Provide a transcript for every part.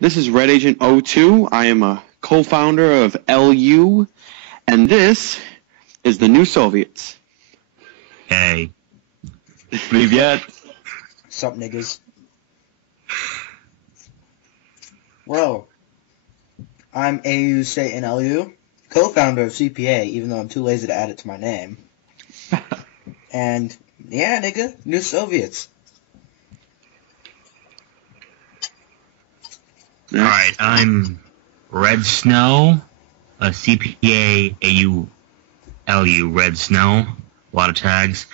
This is Red Agent O2. I am a co-founder of LU, and this is the New Soviets. Hey. Привет. Sup, niggas? Well, I'm AU Satan LU, co-founder of CPA, even though I'm too lazy to add it to my name. And, yeah, nigga, New Soviets. Alright, I'm Red Snow, a CPA AU LU Red Snow. A lot of tags.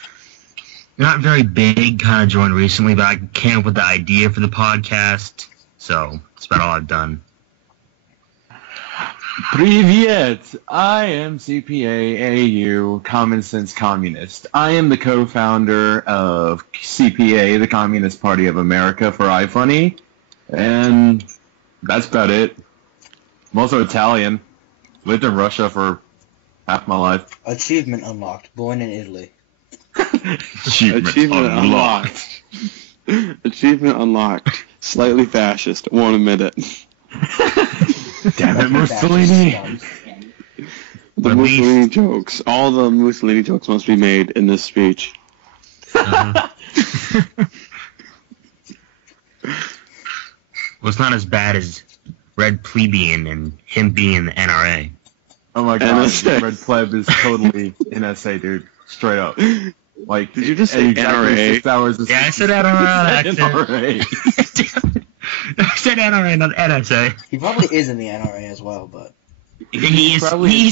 Not very big, kind of joined recently, but I came up with the idea for the podcast, so that's about all I've done. Привет. I am CPA AU Common Sense Communist. I am the co-founder of CPA, the Communist Party of America for iFunny, and that's about it. I'm also Italian. Lived in Russia for half my life. Achievement unlocked. Born in Italy. Achievement unlocked. Achievement unlocked. Slightly fascist. Won't admit it. Damn it, Mussolini. The Mussolini jokes. All the Mussolini jokes must be made in this speech. Well, it's not as bad as Red Plebeian and him being in the NRA. Oh my god, NSA. Red Pleb is totally NSA, dude. Straight up. Like, Did you just say exactly NRA? 6 hours of Yeah, I said NRA. NRA. I said NRA, not NSA. He probably is in the NRA as well, but... He's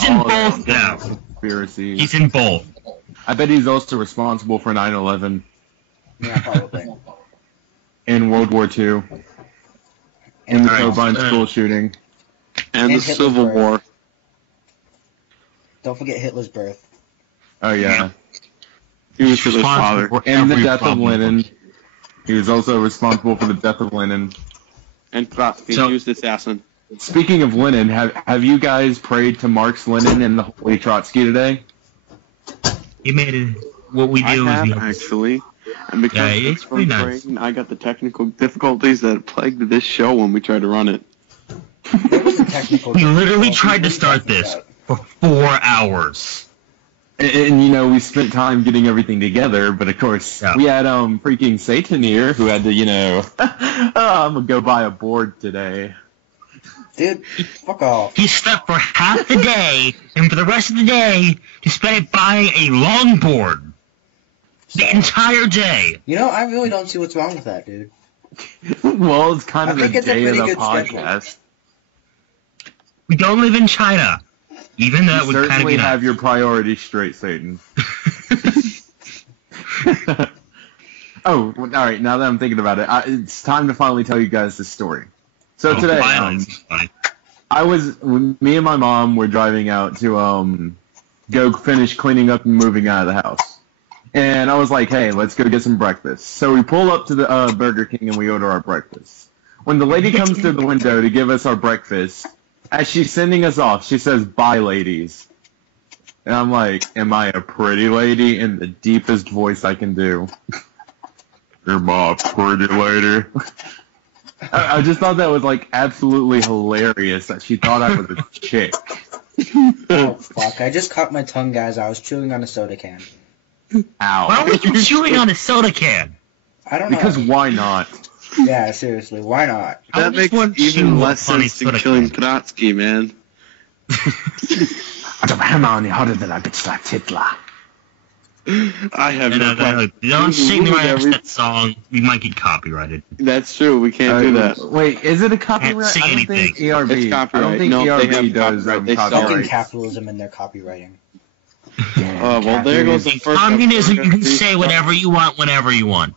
in all both of now. Conspiracies. He's in both. I bet he's also responsible for 9/11 Yeah, probably. and World War II and the Alright, Columbine school shooting. And the Hitler's Civil birth. War. Don't forget Hitler's birth. Oh yeah. He was Hitler's father. And the Every death of problem. Lenin. He was also responsible for the death of Lenin. And Trotsky, So- he was the assassin. Speaking of Lenin, have you guys prayed to Marx, Lenin, and the Holy Trotsky today? He made it. What we I do have, is we actually. And because Yeah, it's it's from pretty nice. praying, I got the technical difficulties that plagued this show when we tried to run it. There was a technical... We literally difficulty. tried to What are you start talking this about? for 4 hours. And you know, we spent time getting everything together, but of course, Yeah. we had freaking Satan here who had to, oh, I'm gonna go buy a board today. Dude, fuck off. He slept for half the day, and for the rest of the day, he spent it buying a longboard. The entire day. You know, I really don't see what's wrong with that, dude. Well, it's kind I of the think it's a day of pretty the good schedule. podcast. We don't live in China. Even though You it would kind of certainly be have nice. your priorities straight, Satan. Oh, all right. Now that I'm thinking about it, it's time to finally tell you guys this story. So today, violence is funny. me and my mom were driving out to go finish cleaning up and moving out of the house, and I was like, "Hey, let's go get some breakfast." So we pull up to the Burger King and we order our breakfast. When the lady comes to the window to give us our breakfast, as she's sending us off, she says, "Bye, ladies." And I'm like, "Am I a pretty lady?" In the deepest voice I can do. You're my pretty lady. I just thought that was like absolutely hilarious that she thought I was a chick. Oh, fuck. I just caught my tongue, guys. I was chewing on a soda can. Ow. Why were you chewing on a soda can? I don't know. Because why not? Yeah, seriously, why not? I That just makes want to chew even a less funny sense than soda killing can. Trotsky, man. I don't hammer on the harder than I bitch like Hitler. I have No, no don't sing Who would right after ever- that song. We might get copyrighted. That's true. We can't do that. Wait, is it a copyright? Can't sing I don't think anything. ERB. It's I copyright. don't think No, they ERB have does copyright. They sell Fucking Alright. capitalism and their copywriting. Well, there goes the In first communism, episode you can of say Free whatever you want whenever you want.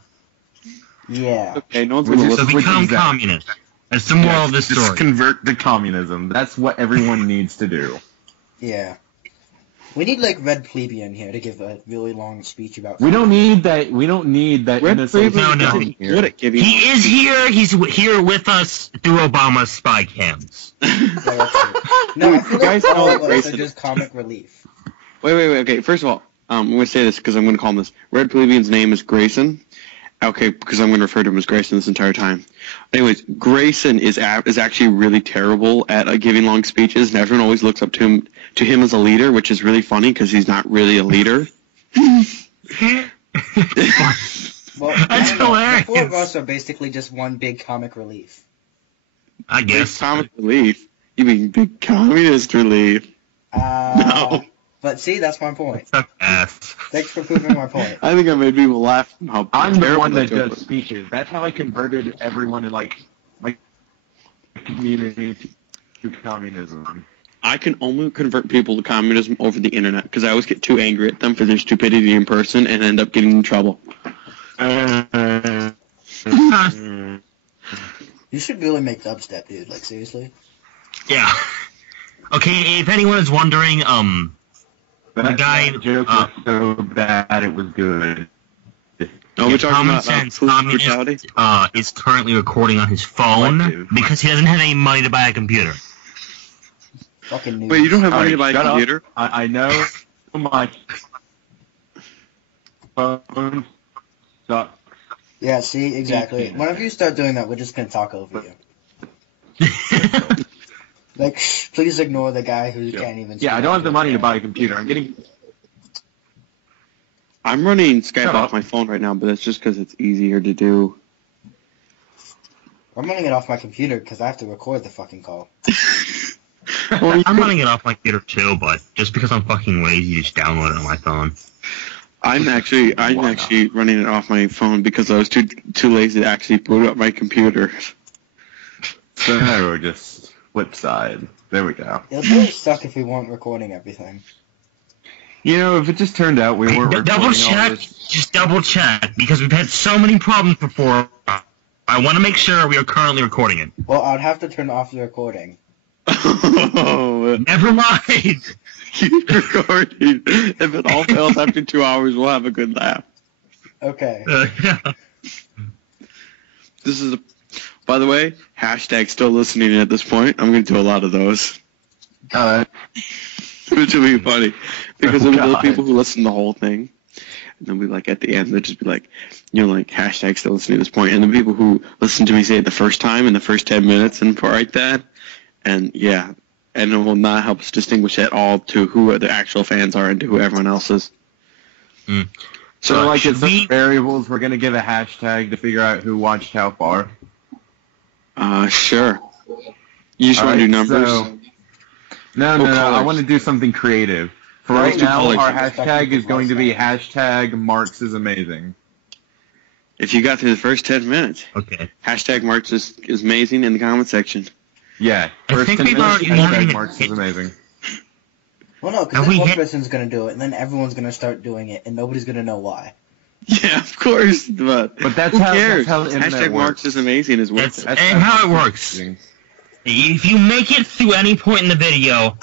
Yeah. Okay, no one's Which gonna is- So listen. become is that? communist. That's the moral of this Just story. convert to communism. That's what everyone needs to do. Yeah. We need, like, Red Plebeian here to give a really long speech about... We don't need that. We don't need that Red innocent Plebeian No, no. isn't good at giving. He is here. He's here with us through Obama's spy cams. Yeah, that's true. No, I feel You guys like know all that of us Grayson are just comic relief. Wait. Okay, first of all, I'm going to say this because I'm going to call him this. Red Plebeian's name is Grayson. Okay, because I'm going to refer to him as Grayson this entire time. Anyways, Grayson is actually really terrible at giving long speeches, and everyone always looks up to him as a leader, which is really funny because he's not really a leader. Well, That's hilarious. The four of us are basically just one big comic relief. I Big guess. comic relief. You mean big communist relief? No. But see, that's my point. Suck ass. Thanks for proving my point. I think I made people laugh. How I'm the terrible one that joke does was. speeches. That's how I converted everyone in like my community to communism. I can only convert people to communism over the internet because I always get too angry at them for their stupidity in person and end up getting in trouble. You should really make dubstep, dude. Like, seriously. Yeah. Okay, if anyone is wondering, the guy, That joke was so bad it was good. Oh, we're talking Common about Sense police brutality? Communist, is currently recording on his phone Collective. because he doesn't have any money to buy a computer. Fucking news. Wait, you don't have money to buy Alright, a shut up. computer? I know my phone sucks. Yeah, see, exactly. Whenever you start doing that, we're just gonna talk over you. Like, please ignore the guy who can't even. Yeah, I don't have the money to buy a computer. I'm running Skype Shut off up. my phone right now, but that's just because it's easier to do. I'm running it off my computer because I have to record the fucking call. Well, I'm running it off my computer too, but just because I'm fucking lazy, just download it on my phone. I'm actually running it off my phone because I was too lazy to actually boot up my computer. So just flip side. There we go. It would really suck if we weren't recording everything. You know, if it just turned out we weren't recording Double all check, this. just double check, because we've had so many problems before. I want to make sure we are currently recording it. Well, I'd have to turn off the recording. Oh, Never mind. keep recording. If it all fails after 2 hours, we'll have a good laugh. Okay. This is, by the way, hashtag still listening at this point. I'm going to do a lot of those. Which will be funny. Because there'll be those God. people who listen to the whole thing. And then we like at the end, they'll just be like, like hashtag still listening at this point. And the people who listen to me say it the first time in the first 10 minutes and write that. And yeah. And it will not help us distinguish at all to who the actual fans are and to who everyone else is. Mm. So, like, should it's we- variables. We're going to give a hashtag to figure out who watched how far. Sure. You just want to do Alright, numbers? so- No, Oh, I colors. want to do something creative. For Let's right do now, colors. our hashtag is going to be hashtag Marx is amazing. If you got through the first 10 minutes, Okay. hashtag Marx is amazing in the comment section. Yeah, I first think 10 we've minutes, already hashtag hit- Marx is amazing. Well, no, Have because we then one hit- person's gonna do it, and then everyone's gonna start doing it, and nobody's gonna know why. Yeah, of course, but But who cares? that's how the internet Hashtag works. Marx is amazing is worth That's, it. and how it works. If you make it through any point in the video,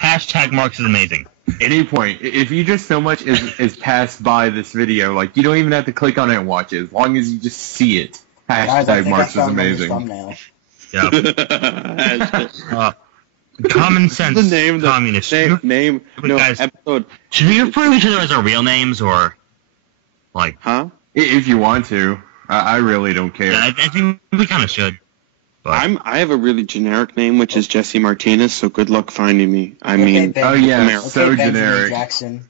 hashtag Marx is amazing. Any point. If you just so much is passed by this video, like, you don't even have to click on it and watch it. As long as you just see it. Guys, I Hashtag think I Marx is found Linda's amazing. thumbnail. Yeah. Hashtag- Common sense the name, communist. name, no, Guys. episode, Should we refer to each other as our real names, or like? huh? If you want to. I really don't care. Yeah, I think we kind of should. But I have a really generic name, which is Jesse Martinez, so good luck finding me. I mean, Ben- Oh, yeah, America. so Benjamin generic. Jackson.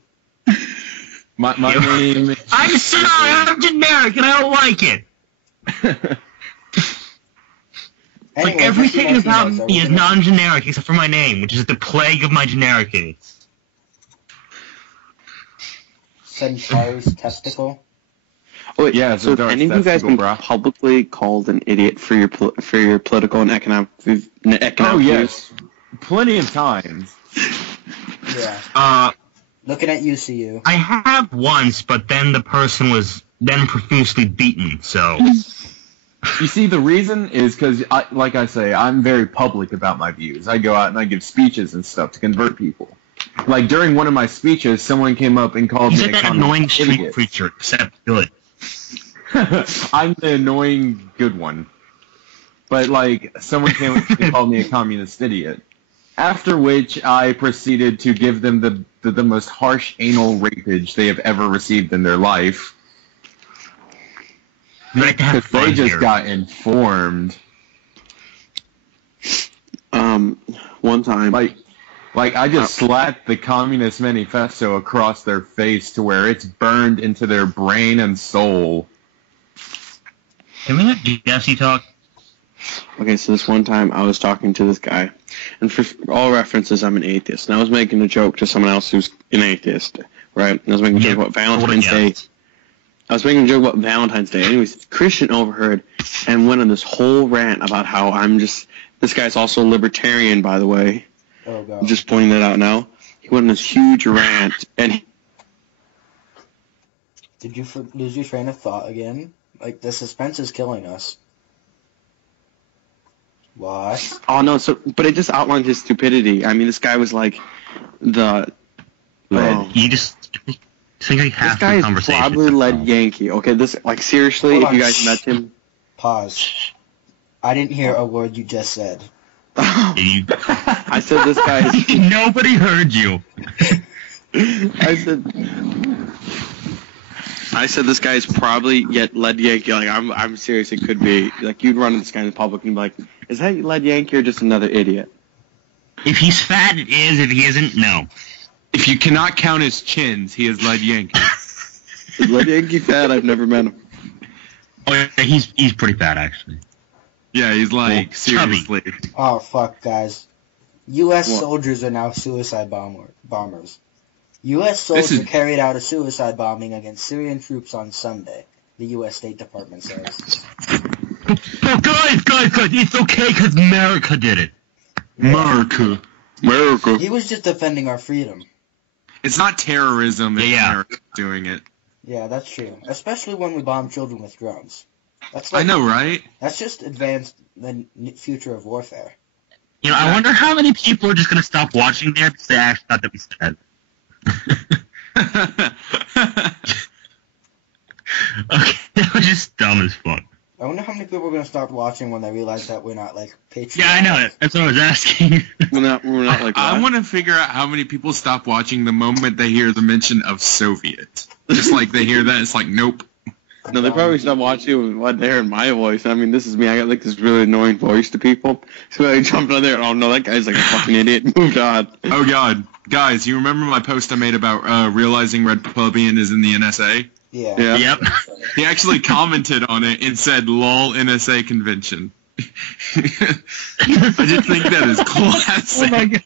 My Yeah. name... I'm sorry, I'm generic and I don't like it. Anyway, Like everything Jesse about Martinez, are me we is gonna- non-generic except for my name, which is the plague of my genericity. Centaur's testicle. oh, wait, Yeah, so so have any of you guys testicle, been bro. publicly called an idiot for your political and economic Oh, views? yes. Plenty of times. Yeah. Looking at UCU. I have once, but then the person was then profusely beaten, so... You see, the reason is because, like I say, I'm very public about my views. I go out and I give speeches and stuff to convert people. Like, during one of my speeches, someone came up and called He's me like a that annoying communist street idiot. preacher, except good. I'm the annoying good one. But, like, someone came up and called me a communist idiot. After which, I proceeded to give them the most harsh anal rapage they have ever received in their life. We like to have Because they fun just here. got informed. One time, Like I just slapped the Communist Manifesto across their face to where it's burned into their brain and soul. Can we let Jesse talk? okay, so this one time I was talking to this guy, and for all references, I'm an atheist, and I was making a joke to someone else who's an atheist, right? And I was making a joke about Valentine's Day. I was making a joke about Valentine's Day. Anyways, Christian overheard and went on this whole rant about how this guy's also a libertarian, by the way. Oh god. I'm just pointing that out now. He went on this huge rant, and Did you lose your train of thought again? Like, the suspense is killing us. What? oh no, but it just outlined his stupidity. I mean, this guy was like Led. You just think like this half guy the is conversation. probably led Yankee. Okay, this seriously, Hold if you on, guys met him. Pause. I didn't hear a word you just said. I said this guy is Nobody heard you. I said this guy is probably led Yankee. Like I'm serious. It could be like you'd run into this guy in public and be like, "Is that led Yankee or just another idiot?" If he's fat, it is. If he isn't, no. If you cannot count his chins, he is led Yankee. Is led Yankee fat? I've never met him. Oh, yeah, he's pretty fat actually. Yeah, he's like, chubby. seriously. Oh, fuck, guys. U.S. What? soldiers are now suicide bombers. U.S. soldier carried out a suicide bombing against Syrian troops on Sunday, the U.S. State Department says. But guys, it's okay because America did it. America. He was just defending our freedom. It's not terrorism if Yeah. America's doing it. Yeah, that's true. Especially when we bomb children with drones. That's I know, right? That's just advanced the future of warfare. You know, I wonder how many people are just going to stop watching there because they actually thought that we said. Okay, that was just dumb as fuck. I wonder how many people are going to stop watching when they realize that we're not, like, patriots. Yeah, I know it. That's what I was asking. We're not like I that. want to figure out how many people stop watching the moment they hear the mention of Soviet. Just like they hear that, it's like, nope. No, they probably stopped watching when they heard my voice. I mean, this is me. I got like this really annoying voice to people. So I jumped on there. Oh no, that guy's like a fucking idiot. Moved on. Oh god. Guys, you remember my post I made about realizing Red Pubian is in the NSA? Yeah. Yeah. Yep. He actually commented on it and said, lol, NSA convention. I just think that is classic. Oh my god.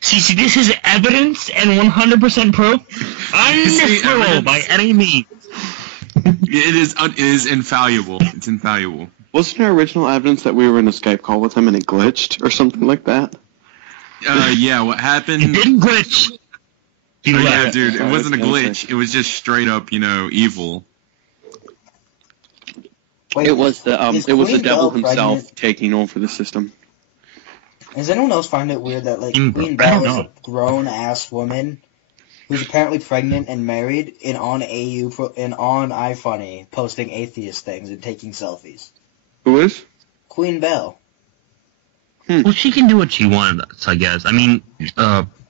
See, this is evidence and 100% proof. Undeniable by any means. It is infallible. It's infallible. Wasn't there original evidence that we were in a Skype call with him and it glitched or something like that? Yeah, what happened? It didn't glitch. Oh, yeah, dude, it Sorry, wasn't a that's glitch. It was just straight up, evil. Wait, It was the is devil Queen Bell himself pregnant? taking over the system. Does anyone else find it weird that, like, I Queen don't Bell is know. a grown-ass woman who's apparently pregnant and married and on iFunny posting atheist things and taking selfies? Who is? Queen Bell. Well, she can do what she wants, I guess. I mean,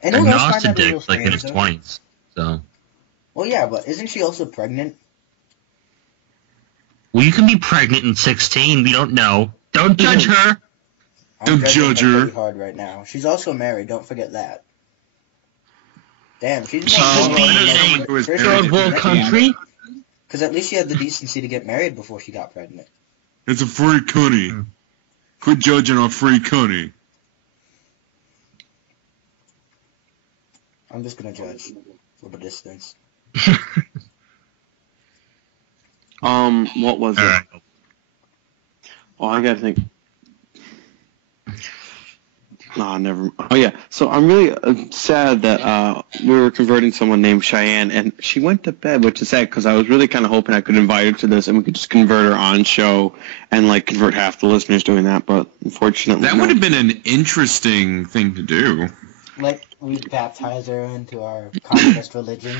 Anyone else find that a little Agnostic like in his strange, though? 20s. So, Well, yeah, but isn't she also pregnant? well, you can be pregnant in 16. We don't know. Don't judge her. Don't judging judge her. pretty hard right now. She's also married. Don't forget that. Damn, she's She could be in who is a married third world country. Because at least she had the decency to get married before she got pregnant. It's a free country. Quit judging our free country. I'm just gonna judge from a distance. What was it? All right. Oh, I gotta think. Nah, never. Oh yeah. So I'm really sad that we were converting someone named Cheyenne, and she went to bed, which is sad because I was really kind of hoping I could invite her to this, and we could just convert her on show and like convert half the listeners doing that. But unfortunately, That would have been an interesting thing to do. Like, we baptize her into our communist religion.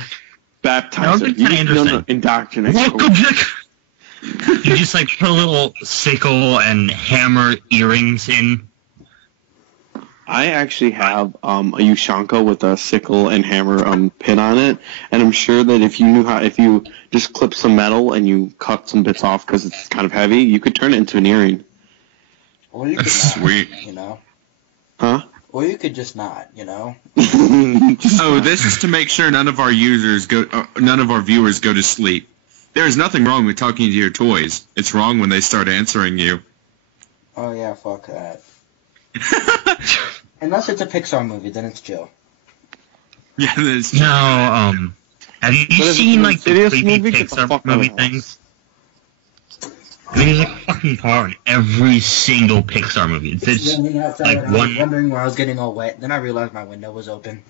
baptize her. That would be kinda interesting. Indoctrinate. Welcome, Jack. You just like put a little sickle and hammer earrings in. I actually have a Ushanka with a sickle and hammer pin on it, and I'm sure that if you just clip some metal and you cut some bits off because it's kind of heavy, you could turn it into an earring. Or you could That's not, sweet. you know. Huh? Or you could just not, you know. Oh, this is to make sure none of our viewers go to sleep. There is nothing wrong with talking to your toys. It's wrong when they start answering you. Oh yeah, fuck that. Unless it's a Pixar movie, then it's chill. Yeah, that's No, have you But if seen, it's a like, the serious creepy movie, get the Pixar fuck out movie of the house. things? I mean, there's, like, a fucking car in every single Pixar movie. It's just, Raining outside, like, I was one... wondering where I was getting all wet. Then I realized my window was open.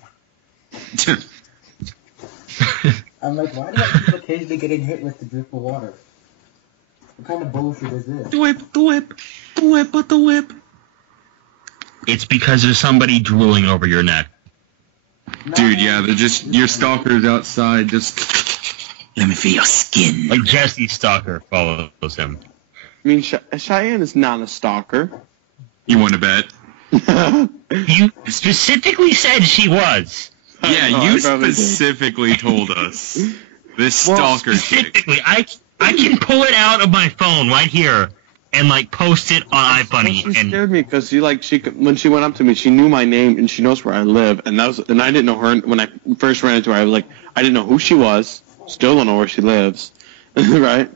I'm like, why do I keep occasionally getting hit with the drip of water? What kind of bullshit is this? the whip. It's because there's somebody drooling over your neck. Dude, yeah, they're just your stalkers outside. Just let me feel your skin. Like, Jesse Stalker follows him. I mean, Cheyenne is not a stalker. You want to bet? You specifically said she was. Yeah, know, you I probably did. specifically told us. This Well, stalker chick. Specifically, I can pull it out of my phone right here and, like, post it on Well, iFunny. she And scared me because when she went up to me, she knew my name and she knows where I live, and I didn't know her when I first ran into her. I was like, I didn't know who she was. Still don't know where she lives, right?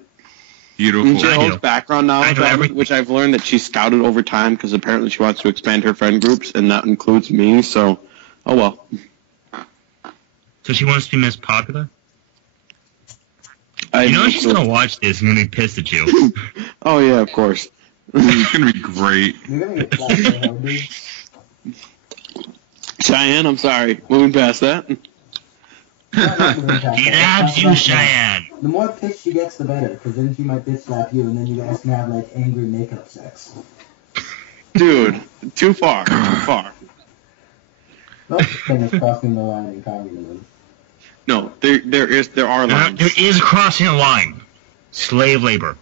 Beautiful. And she I holds do. background knowledge, I know on it, everything. which I've learned that she's scouted over time because apparently she wants to expand her friend groups, and that includes me. So, oh well. so she wants to be Miss Popular? I You know have no she's clue. gonna watch this and gonna be pissed at you. Oh yeah, of course. It's gonna be great. You're gonna get slapped so hard, dude. Cheyenne, I'm sorry. Moving past that. She loves you, Cheyenne. The more pissed she gets, the better, because then she might bitch slap you, and then you guys can have, like, angry makeup sex. Dude, too far. Too far. Nope, then it's crossing the line in communism. No, there are lines. There is crossing a line. Slave labor.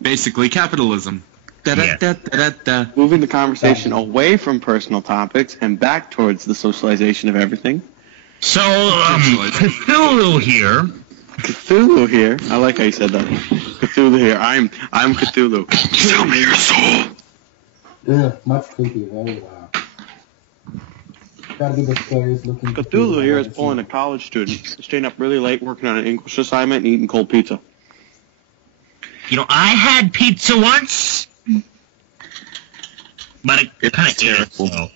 Basically, capitalism. Yeah. Da-da-da-da-da-da. Moving the conversation away from personal topics and back towards the socialization of everything. So, Cthulhu here. Cthulhu here. I like how you said that. Cthulhu here. I'm Cthulhu. Tell me your soul. Ugh, much creepier, very wow. Gotta be the scariest looking Cthulhu here I've is ever pulling a college student, staying up really late, working on an English assignment, and eating cold pizza. You know, I had pizza once, but it kind of terrible. so.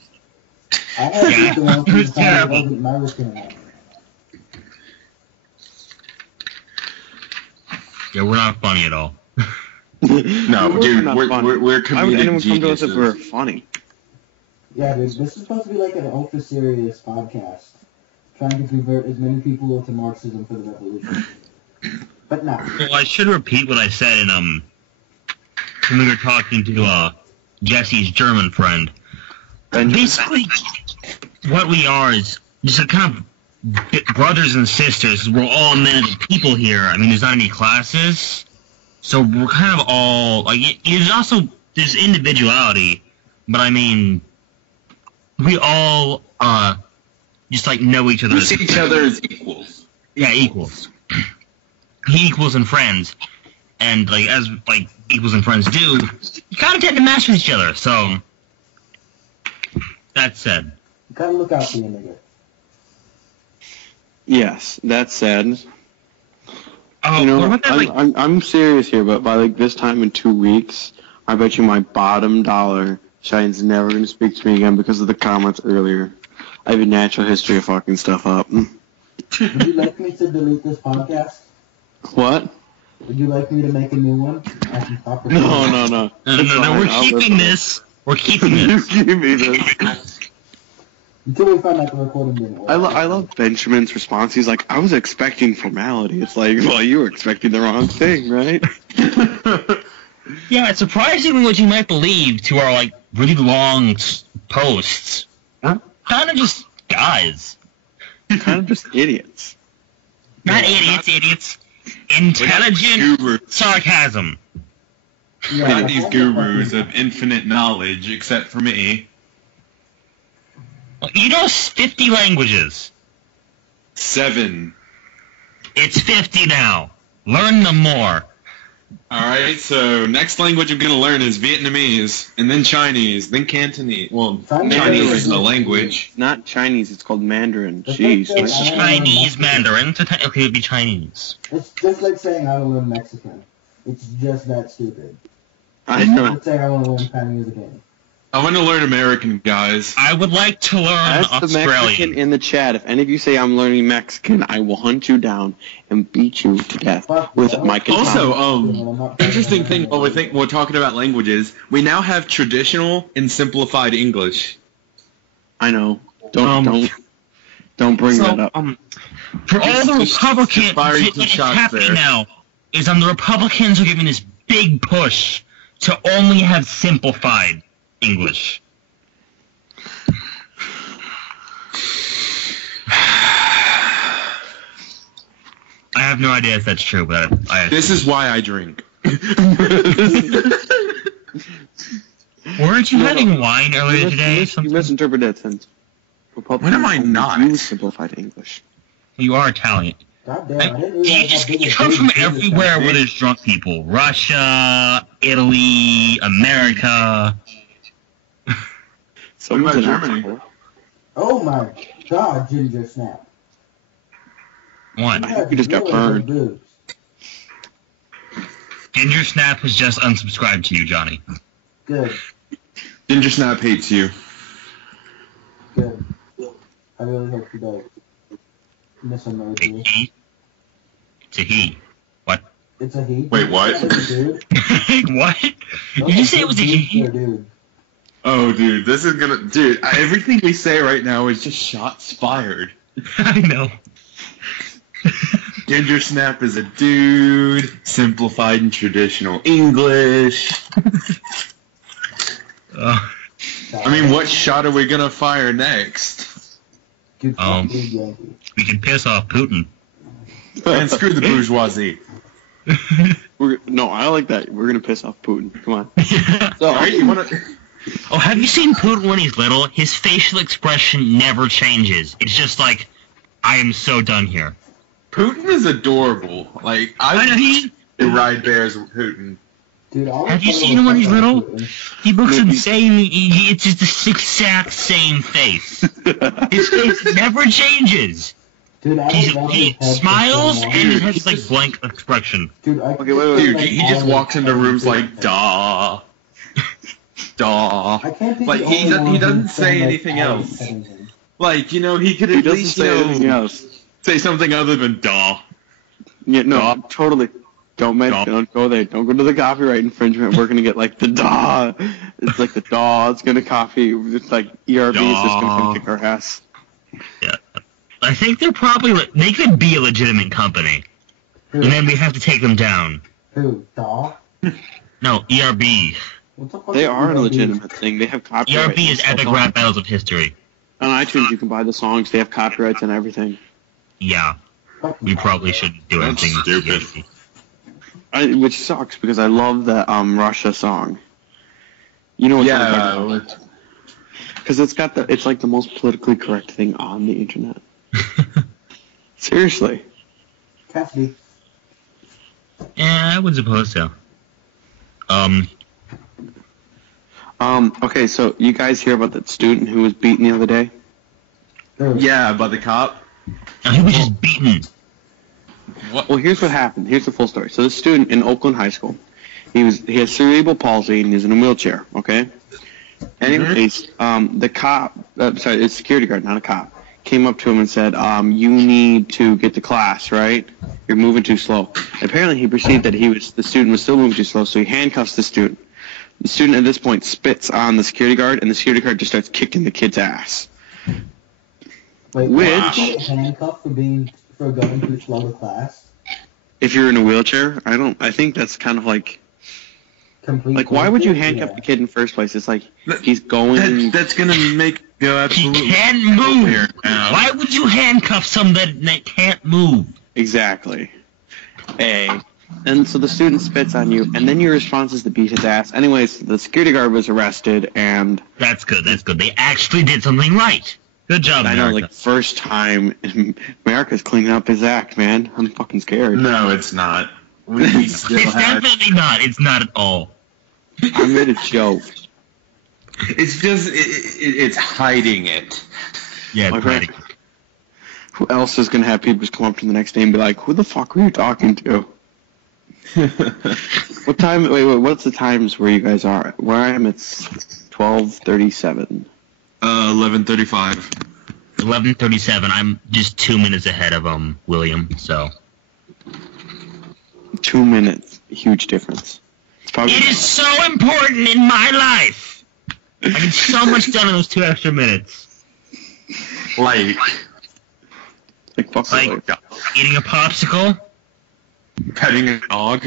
I had Yeah, pizza once it was and it terrible. wasn't my return. Yeah, we're not funny at all. No, We're dude, not funny. we're Why would comedic anyone come to us if geniuses. we're funny? Yeah, dude, this is supposed to be like an ultra serious podcast, trying to convert as many people to Marxism for the revolution. But no. Well, I should repeat what I said in when we were talking to Jesse's German friend. Basically, what we are is just a kind of brothers and sisters. We're all men and people here. I mean, there's not any classes, so we're kind of all like. There's individuality, but I mean, we all just like know each other. We see each other as equals. Yeah, equals. Equals and friends, and like as like equals and friends do, you kind of tend to mesh with each other. So that said, You gotta look out for your nigga. Yes, that said, oh, you know, what about that, like, I'm serious here, but by like this time in 2 weeks, I bet you my bottom dollar Cheyenne's never going to speak to me again because of the comments earlier. I have a natural history of fucking stuff up. Would you like me to delete this podcast? What? Would you like me to make a new one? I can stop No, recording. no. no, we're keeping this. We're keeping You this. give me this. Until we find out the recording didn't work. I love Benjamin's response. He's like, I was expecting formality. It's like, well, you were expecting the wrong thing, right? Yeah, it's surprisingly what you might believe to our like really long posts. We're kind of just guys, Kind of just idiots. not idiots. Intelligent Guru. sarcasm. Yeah, Not I these find it gurus fucking- of infinite knowledge, except for me. You know 50 languages. 7. It's 50 now. Learn them more. Alright, so next language I'm gonna learn is Vietnamese, and then Chinese, then Cantonese. Well, Chinese Chinese is isn't a language. Not Chinese. It's called Mandarin. It's Jeez. like It's saying, Chinese Mandarin, so technically it would be Chinese. It's just like saying I want to learn Mexican. It's just that stupid. I know. Let's say I want to learn Chinese again. I want to learn American, guys. I would like to learn Ask the Mexican Australian. in the chat. If any of you say I'm learning Mexican, I will hunt you down and beat you to death with my katana. Also, interesting thing while we're talking about languages, we now have traditional and simplified English. I know. Don't bring that up. For all the Just Republicans, fire you some what's shots happening there. now is the Republicans are giving this big push to only have simplified English. I have no idea if that's true, but I This is why I drink. weren't you No, having wine earlier today? You misinterpreted that sentence. When am I not? Use simplified English. You are Italian. God damn, I didn't You realize just how big you a come big from business everywhere that where is. there's drunk people. Russia, Italy, America. Someone's about an Germany? asshole. Oh my god, Ginger Snap. One. I think we just got Really burned. good boobs. Ginger Snap has just unsubscribed to you, Johnny. Good, Ginger Snap hates you. good. I really hope you don't miss It's a emoji. he. It's a he. What? It's a he. Wait, what? It's a dude. What? Did you say it was a he? Yeah, dude. Oh, dude, this is gonna... Dude, everything we say right now is just shots fired. I know. Ginger Snap is a dude, simplified and traditional English. Uh, I mean, what shot are we gonna fire next? Dude, Um, fuck you, Yankee. we can piss off Putin. And screw the bourgeoisie. No, I like that. We're gonna piss off Putin. Come on. So, Alright, you wanna... Oh, have you seen Putin when he's little? His facial expression never changes. It's just like, I am so done here. Putin is adorable. Like, I know I would ride bears with Putin. Dude, I Have you was seen him when he's fucking little? Putin. He looks Maybe. insane. It's just the exact same face. His face never changes. Dude, I He was rubbing his head for smiles so long. and he has like blank expression. Dude, I Okay, wait, Dude, like, he just all walks the into rooms fucking like, things. duh. Duh. I can't be Like, the he only doesn't- one he doesn't who's say saying, like, anything Alex else. Pennington. Like, you know, he could he at doesn't least, say anything else. say something other than duh. Yeah, no, Duh. totally. Don't go there. Don't go to the copyright infringement. We're gonna get like the DAW. It's like the DAW. It's gonna copy. It's like ERB is just gonna come kick our ass. Yeah. I think they're probably they could be a legitimate company, Who? and then we have to take them down. Who? Daw? No, ERB. What the fuck They is are a ERB? legitimate thing. They have copyright. ERB is Epic Rap Battles of History. On iTunes, you can buy the songs. They have copyrights and everything. Yeah, Fucking we probably shouldn't do That's anything. stupid. Which sucks because I love that Russia song. You know what I'm talking about? Yeah, Because it's like the most politically correct thing on the internet. Seriously. Cassidy. Yeah, I would suppose so. Okay, so you guys hear about that student who was beaten the other day? Who? yeah, by the cop. He was just beaten. Well, here's what happened. Here's the full story. So this student in Oakland High School, he has cerebral palsy and he's in a wheelchair. Okay. Anyways, the security guard, not a cop, came up to him and said, "You need to get to class, right? You're moving too slow." Apparently, he perceived that the student was still moving too slow, so he handcuffs the student. The student at this point spits on the security guard, and the security guard just starts kicking the kid's ass. Wait, Which- why did you get handcuffed for going too slow to class? If you're in a wheelchair, I think that's kind of like why would you handcuff the kid in the first place? It's like he's going. That's gonna make go He absolutely can't nowhere move. now. Why would you handcuff someone that can't move? Exactly. A. And so the student spits on you, and then your response is to beat his ass. Anyways, the security guard was arrested, and That's good. They actually did something right. Good job, I know, America. like, first time America's cleaning up his act, man. I'm fucking scared. No, it's not. We still It's had. definitely not. It's not at all. I made a joke. It's just it's hiding it. Yeah, My it's friend- right. Who else is gonna have people just come up to the next day and be like, "Who the fuck were you talking to?" What time? Wait, what's the times where you guys are? Where I am, it's 12:37. 11:35. 11:37. I'm just 2 minutes ahead of William. So 2 minutes, huge difference. It's probably it is so important in my life. I get so much done in those 2 extra minutes. Like like fuck Like life. eating a popsicle. petting a dog.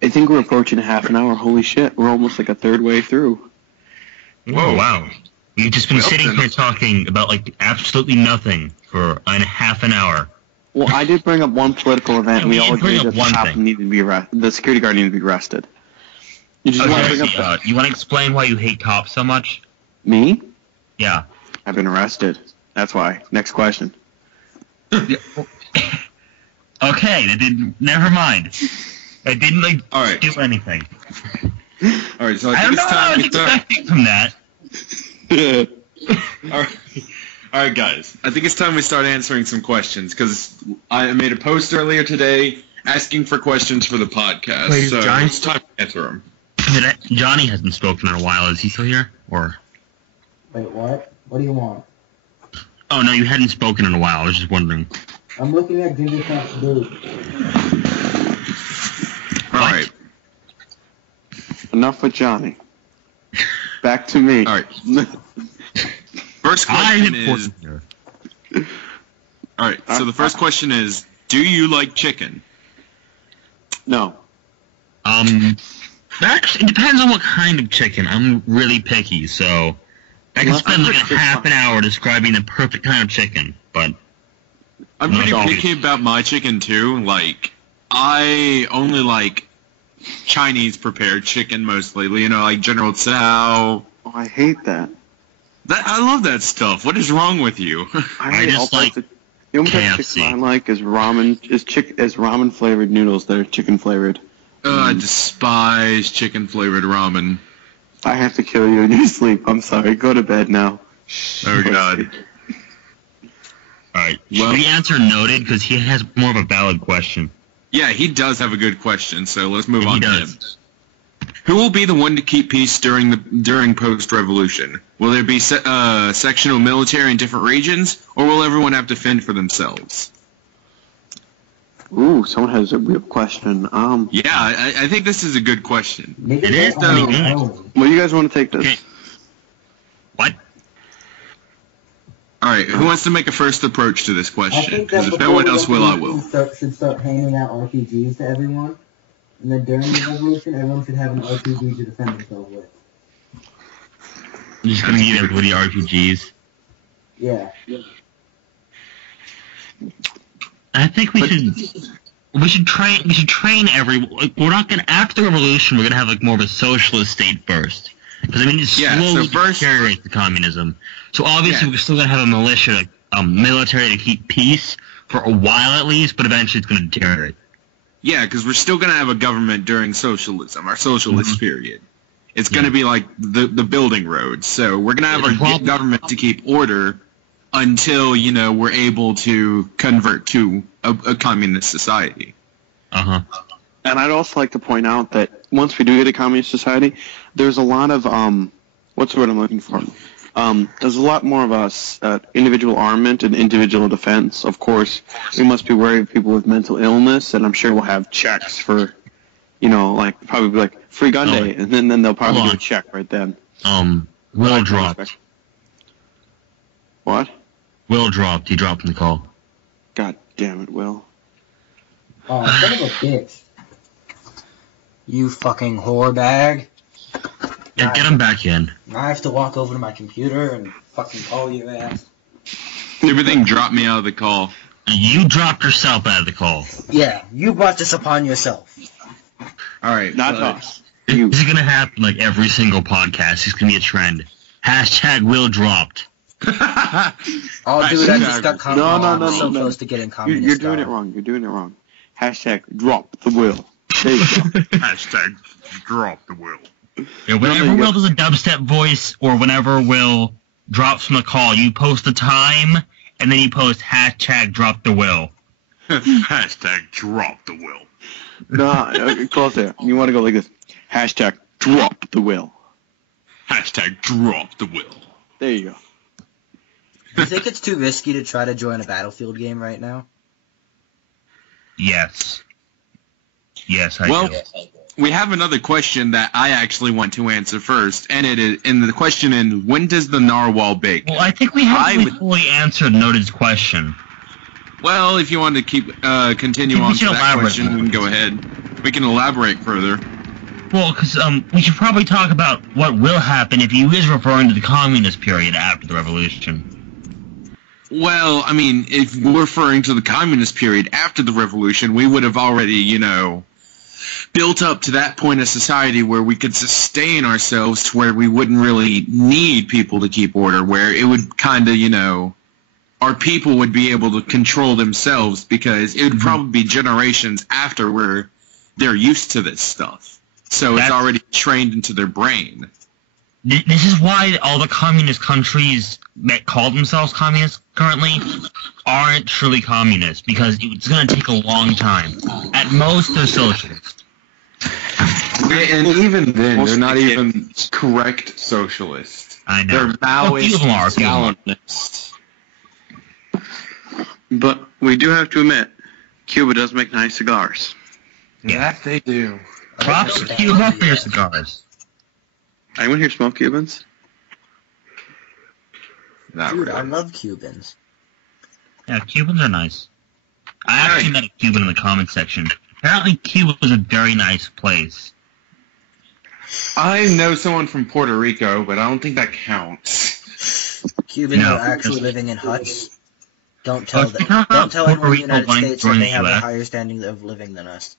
I think we're approaching half an hour. Holy shit, we're almost like a third way through. Whoa, wow. We've just been Well, sitting then. here talking about like absolutely nothing for half an hour. Well, I did bring up one political event. Yeah, we we all did bring agreed up that one the cop thing. needed to be arrested. The security guard needed to be arrested. You just want to bring up You want to explain why you hate cops so much? me? Yeah. I've been arrested. That's why. Next question. Okay, that didn't. Never mind. I didn't like All right. do anything. All right, so I I think don't know it's what I time was we start. expecting from that. All right, guys. I think it's time we start answering some questions because I made a post earlier today asking for questions for the podcast. Wait, is so Johnny it's time to answer them. Johnny hasn't spoken in a while. Is he still here? Or Wait, what? What do you want? oh no, you hadn't spoken in a while. I was just wondering. I'm looking at Ginger Cat's boob. All right. Enough with Johnny. Back to me. All right. First I'm question is. important here. All right. So the first question is: do you like chicken? No. Actually, it depends on what kind of chicken. I'm really picky, so I can Well, spend like a I'm pretty half an hour describing the perfect kind of chicken. But I'm No, pretty don't. picky about my chicken too. Like, I only like Chinese prepared chicken mostly. You know, like General Tso. Oh, I hate that. I love that stuff. What is wrong with you? I hate just all types like of- the only type of KFC. chicken I like is ramen flavored noodles that are chicken flavored. I despise chicken flavored ramen. I have to kill you in your sleep. I'm sorry. Go to bed now. Oh God. all right, Well- should we answer noted because he has more of a valid question. Yeah, he does have a good question. So let's move He on to him. does. Who will be the one to keep peace during post-revolution? Will there be sectional military in different regions, or will everyone have to fend for themselves? Ooh, someone has a real question. Yeah, I think this is a good question. Niggas It is are on pretty their good. own. Well, you guys want to take this? Okay. What? All right, who wants to make a first approach to this I question? think Because that if no one else will, I we will. should start handing out RPGs to everyone. And then during the revolution, everyone should have an RPG to defend themselves with. I'm just gonna give everybody RPGs. Yeah. I think we should train everyone. Like, we're not gonna after the revolution. We're gonna have like more of a socialist state first. Because I mean, it Yeah, so slowly first- deteriorates the communism. So obviously, Yeah. we're still gonna have a militia, like, military to keep peace for a while at least. But eventually, it's gonna deteriorate. Yeah, because we're still going to have a government during socialism, our socialist period. It's going to be like the building roads. So we're going to have The our problem- government to keep order until, we're able to convert to a communist society. And I'd also like to point out that once we do get a communist society, there's a lot of what's the word I'm looking for? There's a lot more of us individual armament and individual defense. Of course, we must be wary of people with mental illness, and I'm sure we'll have checks for, like probably be like free gun day, and then they'll probably Hold do a on. check right then. Will dropped. What? Will dropped. He dropped in the call. God damn it, Will. Oh, son of a bitch. You fucking whore bag. Yeah, get him back in. Now I have to walk over to my computer and fucking call your ass. Everything dropped me out of the call. You dropped yourself out of the call. Yeah, you brought this upon yourself. All right. Not us. You. This is gonna happen like every single podcast. It's gonna be a trend. Hashtag Will dropped. Oh, dude, I just got so close to getting communist. You're doing it wrong. You're doing it wrong. Hashtag drop the will. There you go. Hashtag drop the will. Yeah, whenever Will does a dubstep voice, or whenever Will drops from the call, you post the time, and then you post hashtag drop the will. Hashtag drop the will. No, closer. You want to go like this. Hashtag drop the will. Hashtag drop the will. There you go. Do you think it's too risky to try to join a Battlefield game right now? Yes. Yes, I Well, do. we have another question that I actually want to answer first, and the question is, when does the narwhal bake? Well, I think we haven't fully answered Noted's question. Well, if you want to continue We on should to that elaborate question, more. we can go ahead. We can elaborate further. Well, because we should probably talk about what will happen if he is referring to the communist period after the revolution. Well, I mean, if we're referring to the communist period after the revolution, we would have already, built up to that point of society where we could sustain ourselves to where we wouldn't really need people to keep order, where it would kind of, our people would be able to control themselves because it would probably be generations after where they're used to this stuff. So it's already trained into their brain. This is why all the communist countries that call themselves communist currently aren't truly communist, because it's going to take a long time. At most, they're socialist. And even then, Most they're not of the even correct socialists. I know. They're A few of them are, a Maoist, few of them are. Stalinist. But we do have to admit, Cuba does make nice cigars. Yeah. That they do. Props to Cuba for your cigars. Anyone here smoke Cubans? Not Dude, really. I love Cubans. Yeah, Cubans are nice. I actually met a Cuban in the comments section. Apparently, Cuba was a very nice place. I know someone from Puerto Rico, but I don't think that counts. Cubans No. are actually living in huts. Don't Oh, tell them. it's not Don't tell Puerto anyone in the Rico United going States that during they the have a US. higher standing of living than us.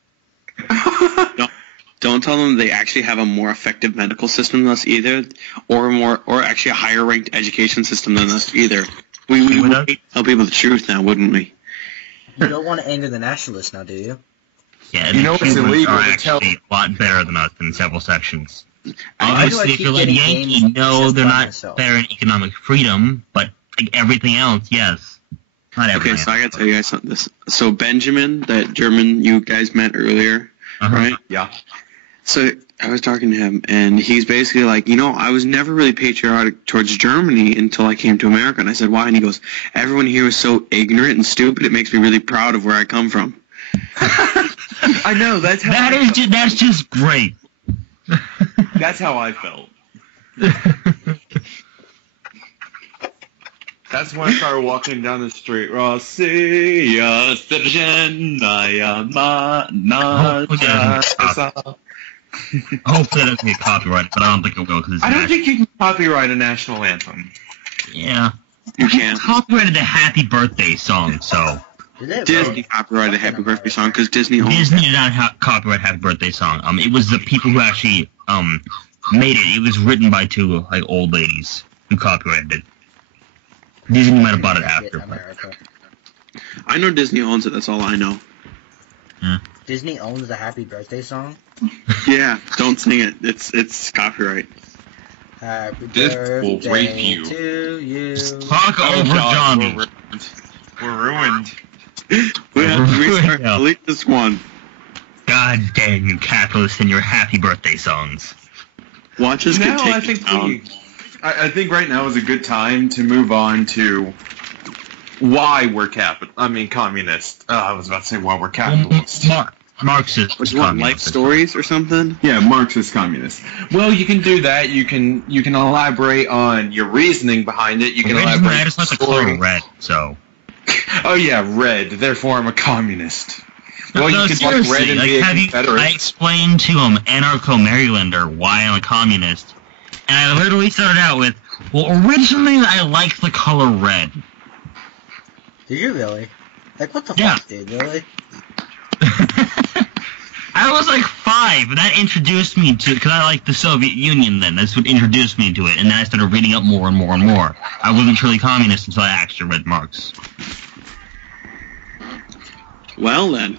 Don't tell them they actually have a more effective medical system than us either, or actually a higher ranked education system than us either. We would tell people the truth now, wouldn't we? You don't want to anger the nationalists now, do you? Yeah, You know the it's Cubans illegal are to tell- actually a lot better than us in several sections. Why do Obviously, I if keep you're like getting Yankee, games no, just they're by not myself? better in economic freedom, but like everything else, yes. Not Okay, everything so I gotta tell you guys something. So Benjamin, that German you guys met earlier, Uh-huh. right? Yeah. So I was talking to him, and he's basically like, I was never really patriotic towards Germany until I came to America. And I said, why? And he goes, everyone here is so ignorant and stupid, it makes me really proud of where I come from. I know, that's how That's just great. that's how I felt. That's when I started walking down the street. Rossiya, citizen, I am Hopefully that doesn't get copyrighted, but I don't think it will, because it's I don't think you can copyright a national anthem. Yeah. You can. It's copyrighted the Happy Birthday song, so Did it Disney really? copyrighted a Happy Birthday song because Disney owns Disney did not copyright Happy Birthday song. It was the people who actually made it. It was written by two old ladies who copyrighted it. Disney might have bought it after. America. I know Disney owns it. That's all I know. Disney owns the Happy Birthday song. Yeah, don't sing it. It's copyright. Happy This will birthday rape you. to you. Talk over Johnny. We're ruined. We have to restart Yeah. at least this one. God damn you capitalists and your Happy Birthday songs. Watch us get No, taken I think down. I think right now is a good time to move on to why we're communist. I was about to say why we're capitalist. Marxist. What do you want, life communist. stories or something? Yeah, Marxist communist. Well, you can do that. You can elaborate on your reasoning behind it. You can Originally, elaborate I just like the story. color red, so. Oh yeah, red. Therefore, I'm a communist. Well, No, you could like red seriously, and be a have you? Confederate. I explained to Anarcho Marylander why I'm a communist, and I literally started out with, well, originally I liked the color red. Did you really? Like, what the Yeah. fuck, dude? Really? I was like 5, and that introduced me to, because I liked the Soviet Union then. That's what introduced me to it, and then I started reading up more and more and more. I wasn't truly communist until I actually read Marx. Well then.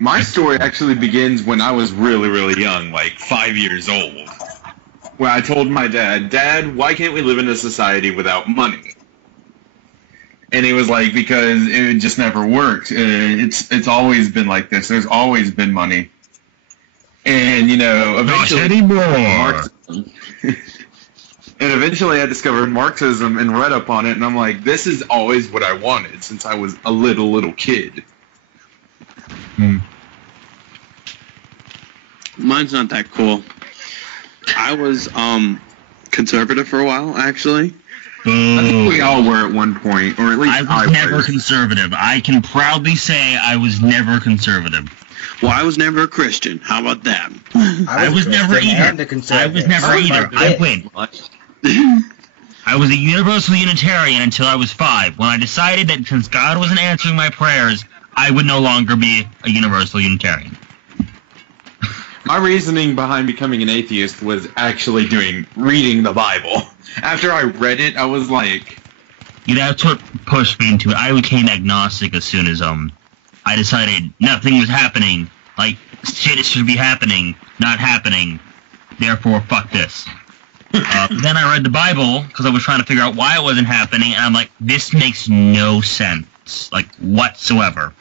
My story actually begins when I was really, really young, like 5 years old. Where I told my dad, Dad, why can't we live in a society without money? And he was like, because it just never worked. It's always been like this. There's always been money. And, you know, eventually... Not anymore! Marxism. And eventually I discovered Marxism and read up on it, and I'm like, this is always what I wanted since I was a little kid. Mine's not that cool. I was conservative for a while, actually. I think we all were at one point, or at least I was never conservative. I can proudly say I was never conservative. Well, I was never a Christian. How about that? I was never either. I was never either. I win. I was a universal Unitarian until I was 5, when I decided that since God wasn't answering my prayers, I would no longer be a universal Unitarian. My reasoning behind becoming an atheist was actually reading the Bible. After I read it, I was like... Yeah, that's what pushed me into it. I became agnostic as soon as I decided nothing was happening. Like, shit should be happening, not happening. Therefore, fuck this. Then I read the Bible, because I was trying to figure out why it wasn't happening, and I'm like, this makes no sense. Like, whatsoever.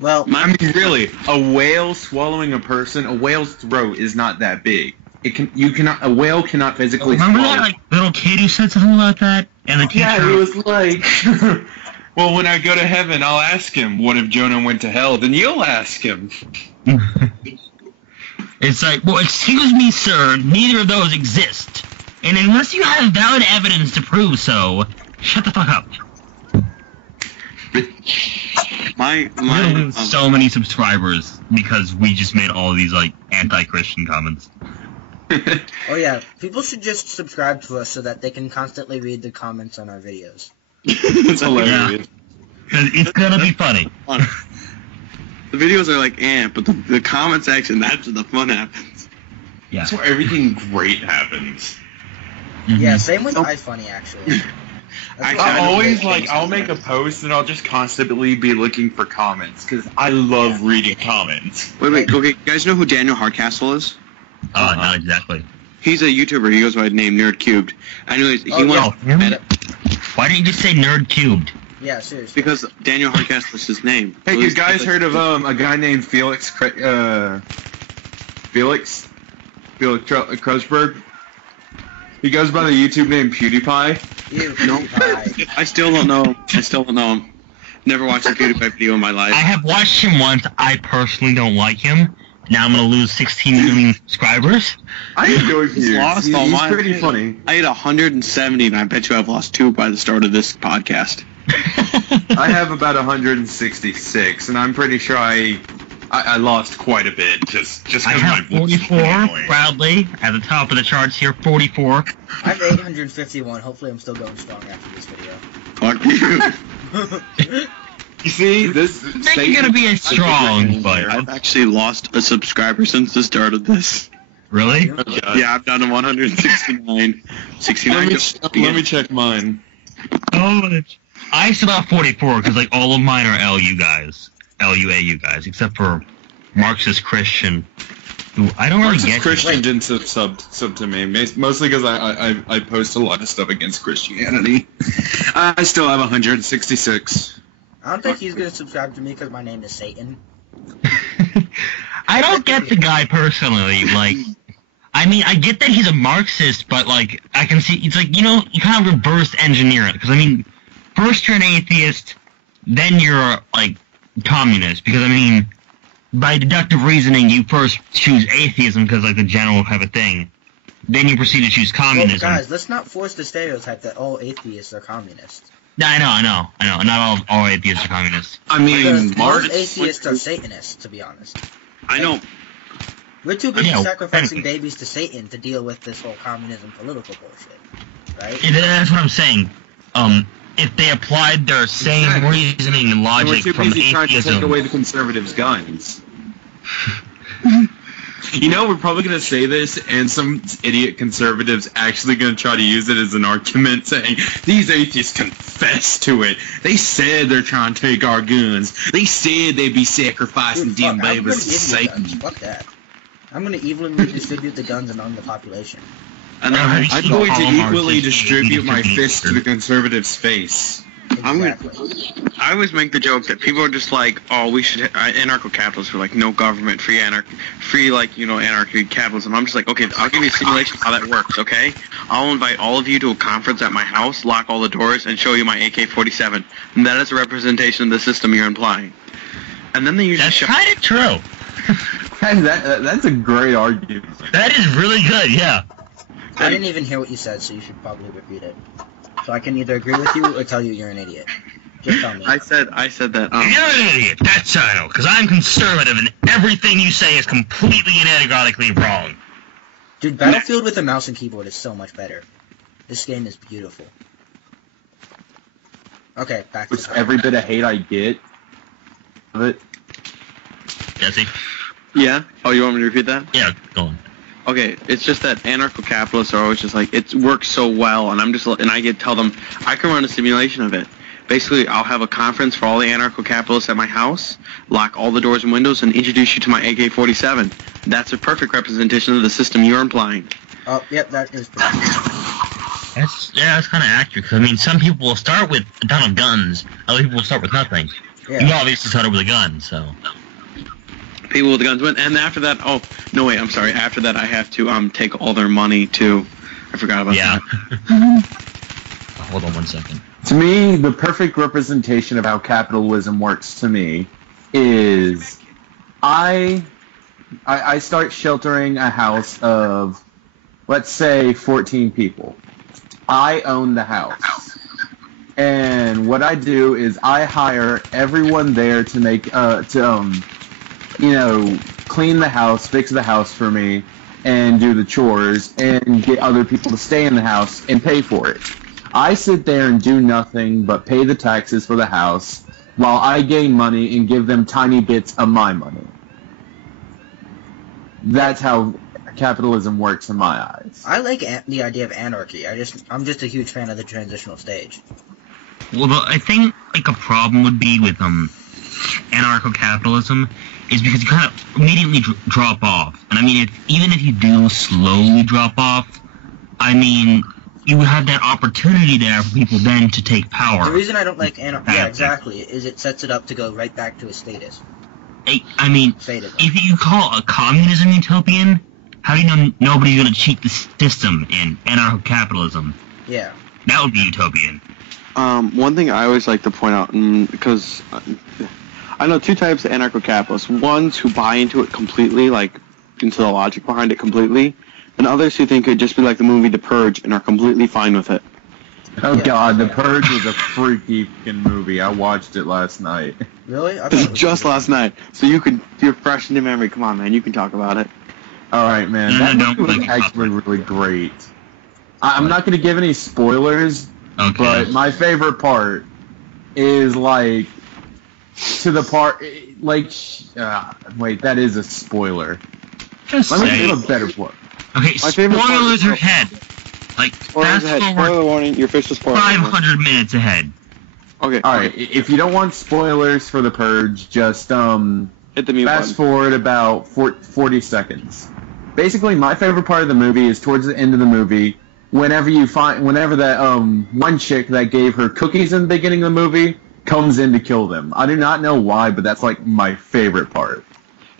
Well, I mean, really, a whale swallowing a person, a whale's throat is not that big. A whale cannot physically Remember swallow. that, like, little kid who said something about that? And the teacher... Yeah, he was like, well, when I go to heaven, I'll ask him, what if Jonah went to hell? Then you'll ask him. It's like, well, excuse me, sir, neither of those exist. And unless you have valid evidence to prove so, shut the fuck up. My We'll lose so many subscribers because we just made all of these, like, anti-Christian comments. oh yeah, people should just subscribe to us so that they can constantly read the comments on our videos. It's hilarious. Because it's gonna be funny. The videos are like, but the comment section, that's where the fun happens. Yeah. That's where everything great happens. Mhm. Yeah, same with iFunny, actually. That's what I always, really like, makes I'll me make a laugh. post and I'll just constantly be looking for comments, because I love reading comments. Wait, okay, you guys know who Daniel Hardcastle is? Not exactly. He's a YouTuber. He goes by the name Nerd Cubed. Anyways, he went Why didn't you just say Nerd Cubed? Yeah, seriously. because Daniel Hardcastle is his name. Hey, So you he's- guys heard of a guy named Felix Kreuzberg? He goes by the YouTube name PewDiePie. Ew, No, PewDiePie. I still don't know him. Never watched a PewDiePie video in my life. I have watched him once. I personally don't like him. Now I'm gonna lose 16 million subscribers. I enjoy He's Pewds. lost He's all mine. pretty funny. I had 170, and I bet you I've lost 2 by the start of this podcast. I have about 166, and I'm pretty sure I lost quite a bit just because I have 44, proudly, at the top of the charts here, 44. I have 851. Hopefully I'm still going strong after this video. Fuck you. You see, this It's gonna be a strong, but... I've actually lost a subscriber since the start of this. Really? Yeah, I've done a 169. 69. Let me check mine. Oh, I still have 44, because, like, all of mine are LU guys. LUAU guys, except for Marxist Christian, who I don't really Marxist get. Christian didn't sub to me, mostly because I post a lot of stuff against Christianity. I still have 166. I don't think he's gonna subscribe to me because my name is Satan. I don't get the guy personally, like... I mean, I get that he's a Marxist, but, like, I can see... It's like, you know, you kind of reverse engineer it, because, I mean, first you're an atheist, then you're, like, communist, because, I mean, by deductive reasoning, you first choose atheism because, like, the general type of thing. Then you proceed to choose Well, communism. guys, let's not force the stereotype that all atheists are communists. No, I know. Not all atheists are communists. I mean, Because Marx... most atheists are Satanists, to be honest. I know. We're too busy Yeah, sacrificing technically. babies to Satan to deal with this whole communism political bullshit, right? Yeah, that's what I'm saying. if they applied their same Exactly. reasoning and And we're logic too from busy trying to take atheism. away the conservatives' guns. You know, we're probably going to say this, and some idiot conservatives actually going to try to use it as an argument, saying, these atheists confess to it. They said they're trying to take our guns. They said they'd be sacrificing Dude, damn fuck, I'm babies to gonna give you Satan. guns. Fuck that. I'm gonna evenly distribute the guns among the population. And Have you I'm seen going I'm to going to Hallmark equally is distribute my equally fist to the conservative's face. I'm gonna- Exactly. I always make the joke that people are just like, oh, we should anarcho-capitalists are like no government, free anarchy, capitalism. I'm just like, okay, I'll give you a simulation of how that works, okay? I'll invite all of you to a conference at my house, lock all the doors, and show you my AK-47. And that is a representation of the system you're implying. And then they usually That's show. kind of true. That's a great argument. That is really good, yeah. I didn't even hear what you said, so you should probably repeat it. So I can either agree with you or tell you you're an idiot. Just tell me. I said that. You're an idiot, that's I know, because I'm conservative and everything you say is completely and anecdotically wrong. Dude, Battlefield with a mouse and keyboard is so much better. This game is beautiful. Okay, back to Which every bit of hate I get of it. Jesse? Yeah. Oh, you want me to repeat that? Yeah, go on. Okay, it's just that anarcho-capitalists are always just like, it works so well, and I tell them, I can run a simulation of it. Basically, I'll have a conference for all the anarcho-capitalists at my house, lock all the doors and windows, and introduce you to my AK-47. That's a perfect representation of the system you're implying. Oh, yep, that is pretty That's kind of accurate, because, I mean, some people will start with a ton of guns, other people will start with nothing. Yeah. You obviously started with a gun, so... People with guns win, and after that, after that I have to take all their money too. I forgot about Yeah. that. Hold on 1 second. To me, the perfect representation of how capitalism works to me is I start sheltering a house of, let's say, 14 people. I own the house. And what I do is I hire everyone there to make, clean the house, fix the house for me, and do the chores, and get other people to stay in the house and pay for it. I sit there and do nothing but pay the taxes for the house while I gain money and give them tiny bits of my money. That's how capitalism works in my eyes. I like the idea of anarchy. I'm just a huge fan of the transitional stage. Well, I think, like, a problem would be with, anarcho-capitalism is because you kind of immediately drop off. And, I mean, even if you do slowly drop off, I mean, you would have that opportunity there for people then to take power. The reason I don't like anarchy, yeah, exactly, is it sets it up to go right back to a status. I mean, Sadism. if you call a communism utopian, how do you know nobody's going to cheat the system in anarcho-capitalism? Yeah. That would be utopian. One thing I always like to point out, because I know two types of anarcho-capitalists. Ones who buy into it completely, like into the logic behind it completely, and others who think it would just be like the movie The Purge and are completely fine with it. Oh Yeah. God, The Purge was a freaky fucking movie. I watched it last night. Really? I thought It it was just last night, so you're fresh in your memory. Come on, man, you can talk about it. All right, man. No, That don't movie was like it. actually really great. I'm not going to give any spoilers, Okay. but my favorite part is like to the part like wait, that is a spoiler. Just Let me say. give a better part. Okay, My favorite part spoilers is- are ahead. Like, Spoilers fast ahead. forward Spoiler warning. Your official spoiler. 500 minutes ahead. Okay. All right, if you don't want spoilers for The Purge, just Hit the mute fast button. forward about 40 seconds. Basically, my favorite part of the movie is towards the end of the movie, whenever that one chick that gave her cookies in the beginning of the movie comes in to kill them. I do not know why, but that's like my favorite part.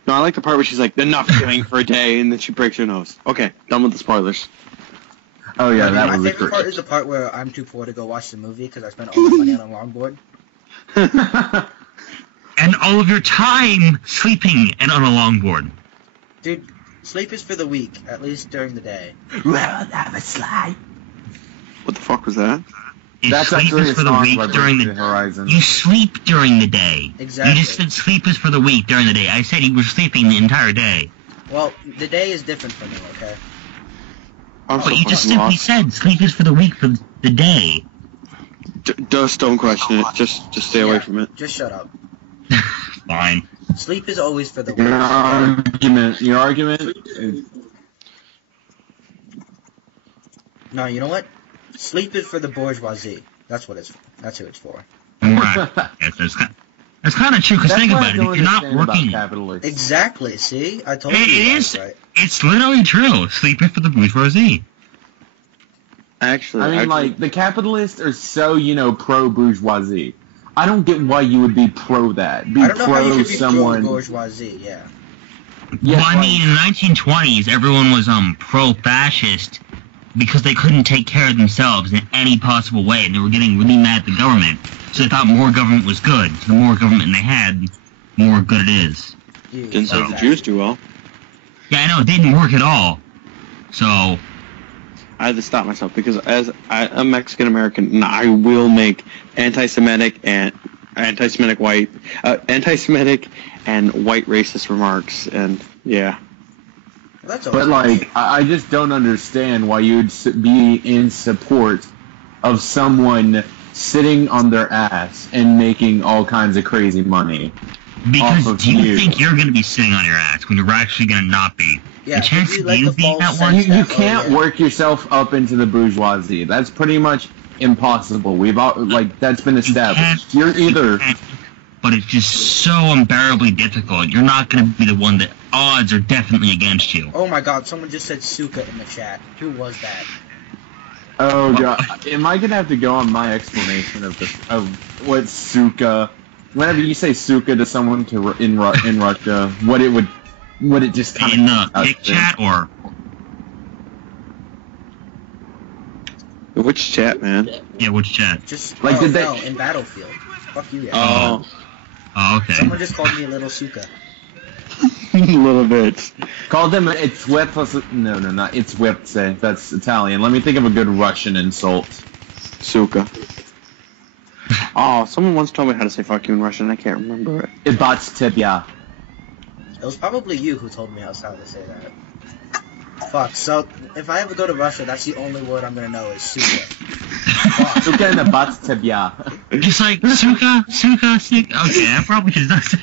No, I like the part where she's like, enough killing for a day, and then she breaks her nose. Okay, done with the spoilers. Oh yeah, that My was a favorite part great. is the part where I'm too poor to go watch the movie because I spent all my money on a longboard. And all of your time sleeping and on a longboard. Dude, sleep is for the weak, at least during the day. Well, have a slide. What the fuck was that? That's Sleep actually is a for the song weak by during Bring the... Me the Horizon. You sleep during the day. Exactly. You just said sleep is for the weak during the day. I said you were sleeping the entire day. Well, the day is different for me, okay? I'm so But you just fucking simply lost. said sleep is for the weak for the day. Just don't question it. Just stay away from it. Just shut up. Fine. Sleep is always for the Your weak. argument is... No, you know what? Sleep is for the bourgeoisie. That's who it's for. Right. Yes, that's kind of true, because think about it. If you're not working... Capitalists. Exactly, see? I told you It that's is. right. It's literally true. Sleep is for the bourgeoisie. Actually, like, the capitalists are so, pro-bourgeoisie. I don't get why you would be pro that. I don't know how you could be someone... pro-bourgeoisie, yeah. Yeah, well, I mean, in the 1920s, everyone was pro-fascist because they couldn't take care of themselves in any possible way, and they were getting really mad at the government. So they thought more government was good. So the more government they had, the more good it is. didn't serve the Jews too well. Yeah, I know, it didn't work at all. So... I had to stop myself because as a Mexican American, I will make anti-Semitic and white racist remarks, and yeah. That's But like, I just don't understand why you'd be in support of someone sitting on their ass and making all kinds of crazy money. Because do you think you're going to be sitting on your ass when you're actually going to not be? Yeah, the chance of you being that one? You can't work yourself up into the bourgeoisie. That's pretty much impossible. That's been established. You're either... But it's just so unbearably difficult. You're not going to be the one that odds are definitely against you. Oh my god, someone just said Suka in the chat. Who was that? Oh god, am I going to have to go on my explanation of what Suka... Whenever you say Suka to someone in Russia, what it just kind in the pic chat or which chat, man? Yeah, which chat? Just like in Battlefield. Fuck you, yeah. Oh, okay. Someone just called me a little Suka. A little bit. Call them it's no, not it's whipse. That's Italian. Let me think of a good Russian insult. Suka. Oh, someone once told me how to say fuck you in Russian. I can't remember it. Ibats tebya. It was probably you who told me how to say that. Fuck, so if I ever go to Russia, that's the only word I'm gonna know is Suka. Suka and Ibats tebya. Just like, Suka. Okay, I probably should not say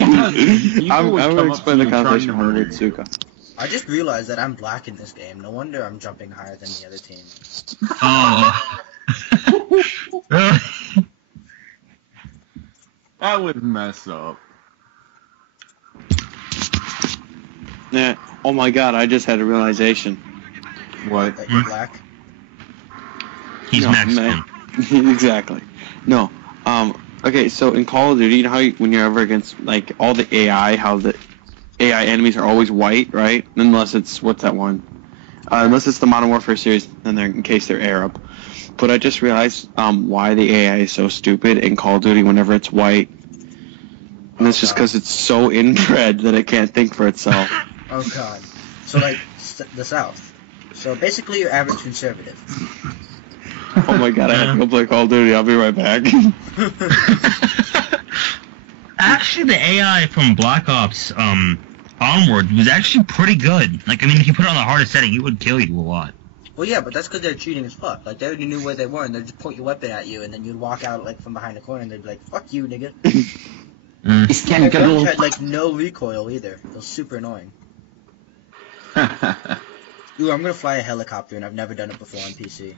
I'm going to explain the conversation with Suka. I just realized that I'm black in this game. No wonder I'm jumping higher than the other team. Oh. That would mess up. Yeah. Oh my god, I just had a realization. What? That you're black? He's Mexican. Exactly. No. Okay, so in Call of Duty, you know how when you're ever against, like, all the AI, how the AI enemies are always white, right? Unless it's, what's that one? Unless it's the Modern Warfare series, then in case they're Arab. But I just realized why the AI is so stupid in Call of Duty whenever it's white. And it's just because it's so inbred that it can't think for itself. Oh god. So like, the South. So basically your average conservative. Oh my god, I have to go play Call of Duty. I'll be right back. Actually, the AI from Black Ops Onward was actually pretty good. Like, I mean, if you put it on the hardest setting, it would kill you a lot. Well, yeah, but that's because they're cheating as fuck. Like, they already knew where they were, and they'd just point your weapon at you, and then you'd walk out, like, from behind the corner, and they'd be like, fuck you, nigga. Their guns had, like, no recoil, either. It was super annoying. Ooh, I'm gonna fly a helicopter, and I've never done it before on PC.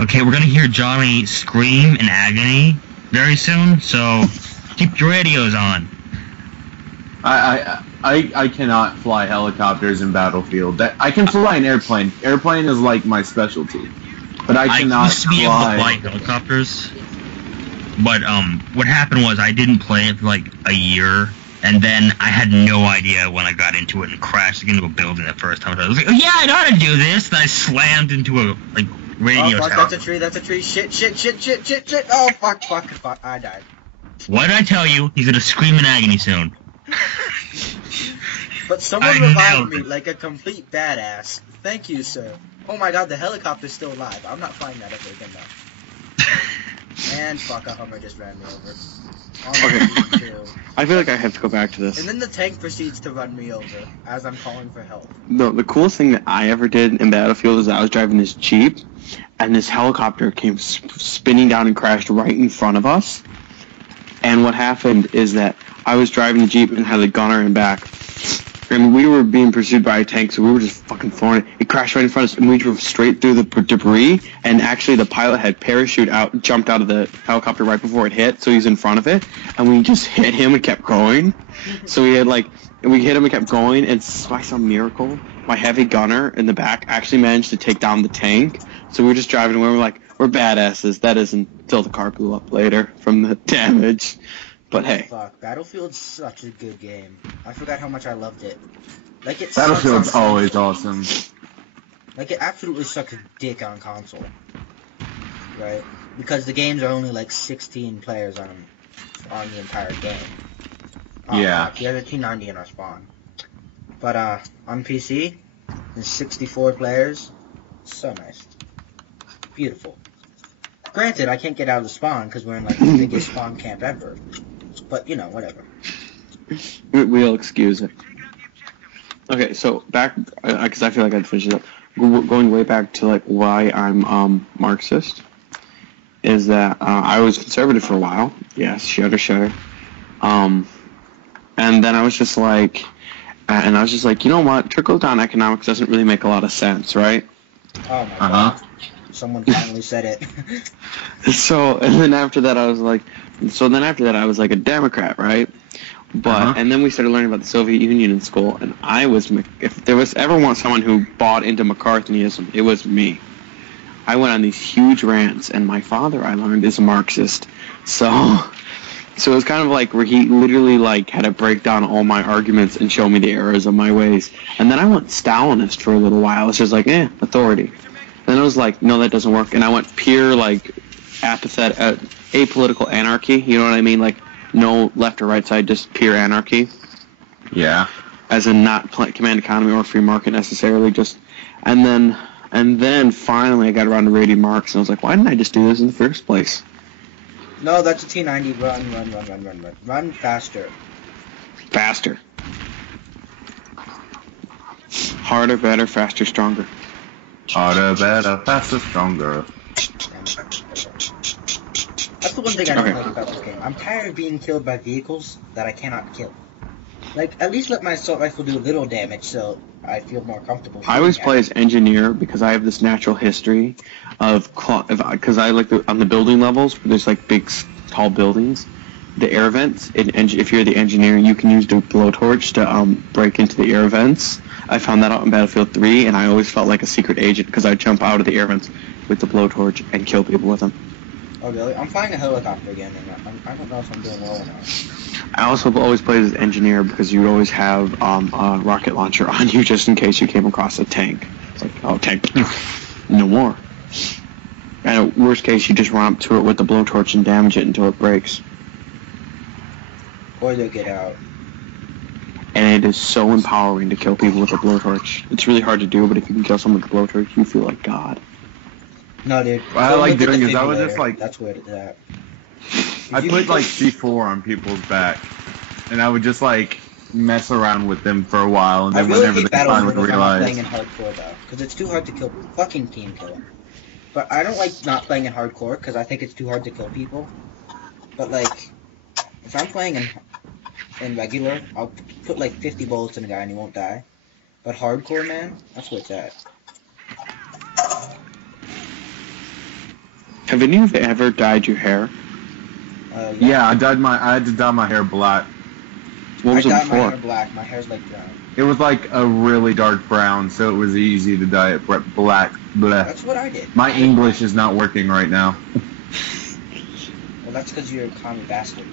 Okay, we're gonna hear Johnny scream in agony very soon, so keep your radios on. I cannot fly helicopters in Battlefield. I can fly an airplane. Airplane is like my specialty. But I cannot I used to be able to fly fly helicopters, but what happened was I didn't play it for like a year, and then I had no idea when I got into it and crashed into a building the first time. I was like, oh yeah, I know how to do this, and I slammed into a radio tower. tower. That's a tree, shit. Oh, fuck, I died. What did I tell you? He's gonna scream in agony soon. But someone revived me like a complete badass. Thank you, sir. Oh my god, the helicopter's still alive. I'm not flying that ever again, though. And fuck, a Hummer just ran me over. Okay. Too. I feel like I have to go back to this. And then the tank proceeds to run me over as I'm calling for help. No, the coolest thing that I ever did in Battlefield is I was driving this Jeep, and this helicopter came spinning down and crashed right in front of us. And what happened is that I was driving the Jeep and had a gunner in back. And we were being pursued by a tank, so we were just fucking flooring it. It crashed right in front of us, and we drove straight through the debris. And actually, the pilot had jumped out of the helicopter right before it hit, so he was in front of it. And we just hit him and kept going. So we hit him and kept going, and by some miracle, my heavy gunner in the back actually managed to take down the tank. So we were just driving away. We're badasses. That is until the car blew up later from the damage. But hey. Fuck, Battlefield's such a good game. I forgot how much I loved it. Like it. Battlefield's always awesome. Like it absolutely sucks a dick on console, right? Because the games are only like 16 players on the entire game. Yeah. The other 290 in our spawn. But on PC, there's 64 players. So nice. Beautiful. Granted, I can't get out of the spawn because we're in like the biggest spawn camp ever. But, you know, whatever. We'll excuse it. Okay, so back, because I feel like I'd finish it up. Going way back to like why I'm Marxist is that I was conservative for a while. Yes, shudder. And then I was just like, you know what? Trickle-down economics doesn't really make a lot of sense, right? Oh my god. Someone finally said it. And then after that I was like a Democrat, right? But and then we started learning about the Soviet Union in school, and if there was ever someone who bought into McCarthyism, it was me. I went on these huge rants, and my father, I learned, is a Marxist. So it was kind of like where he literally like had to break down all my arguments and show me the errors of my ways. And then I went Stalinist for a little while. It's just like, authority. And then I was like, no, that doesn't work. And I went pure like apolitical anarchy. You know what I mean? Like no left or right side, just pure anarchy. Yeah. As in not command economy or free market necessarily. And then finally I got around to reading Marx, and I was like, why didn't I just do this in the first place? No, that's a T90. Run faster. Faster. Harder, better, faster, stronger. Harder, better, faster, stronger. That's the one thing I don't like about this game. I'm tired of being killed by vehicles that I cannot kill. Like, at least let my assault rifle do a little damage so I feel more comfortable. I always play as engineer because I have this natural history because I like on the building levels, there's like big, tall buildings. The air vents, if you're the engineer, you can use the blowtorch to break into the air vents. I found that out in Battlefield 3, and I always felt like a secret agent because I'd jump out of the air vents with the blowtorch and kill people with them. Oh, really? I'm flying a helicopter again, and I don't know if I'm doing well or not. I also always played as engineer because you would always have a rocket launcher on you just in case you came across a tank. It's like, oh, tank, no more. And worst case, you just run up to it with the blowtorch and damage it until it breaks. Or they'll get out. And it is so empowering to kill people with a blowtorch. It's really hard to do, but if you can kill someone with a blowtorch, you feel like God. No, dude. What I like doing is I was just like... That's where it's at. I put like C4 on people's back, and I would just like mess around with them for a while, and then whenever they finally realize... I'm playing in hardcore though, because it's too hard to kill fucking team killing. But I don't like not playing in hardcore because I think it's too hard to kill people. But like, if I'm playing in regular, I'll put like 50 bullets in a guy and he won't die. But hardcore, man, that's where it's at. Have any of you ever dyed your hair? Yeah, I had to dye my hair black. What was it I before? dyed my hair black. My hair's like brown. It was like a really dark brown, so it was easy to dye it black. Bleh. That's what I did. My English is not working right now. Well, that's because you're a commie bastard.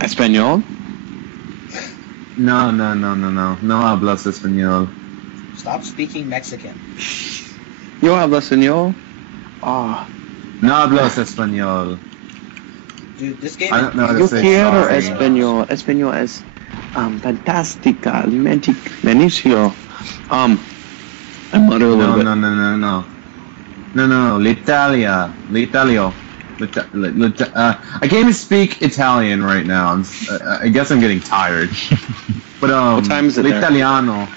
Espanol? No. No hablas español. Stop speaking Mexican. Yo hablo español? Ah. No hablas español. Dude, this game... I don't know how to Yo say quiero sorry. español. Español es fantástica, benicio. I mutter a little bit. No. No, l'Italio. I can't even speak Italian right now. I guess I'm getting tired. But What time is it there? l'Italiano.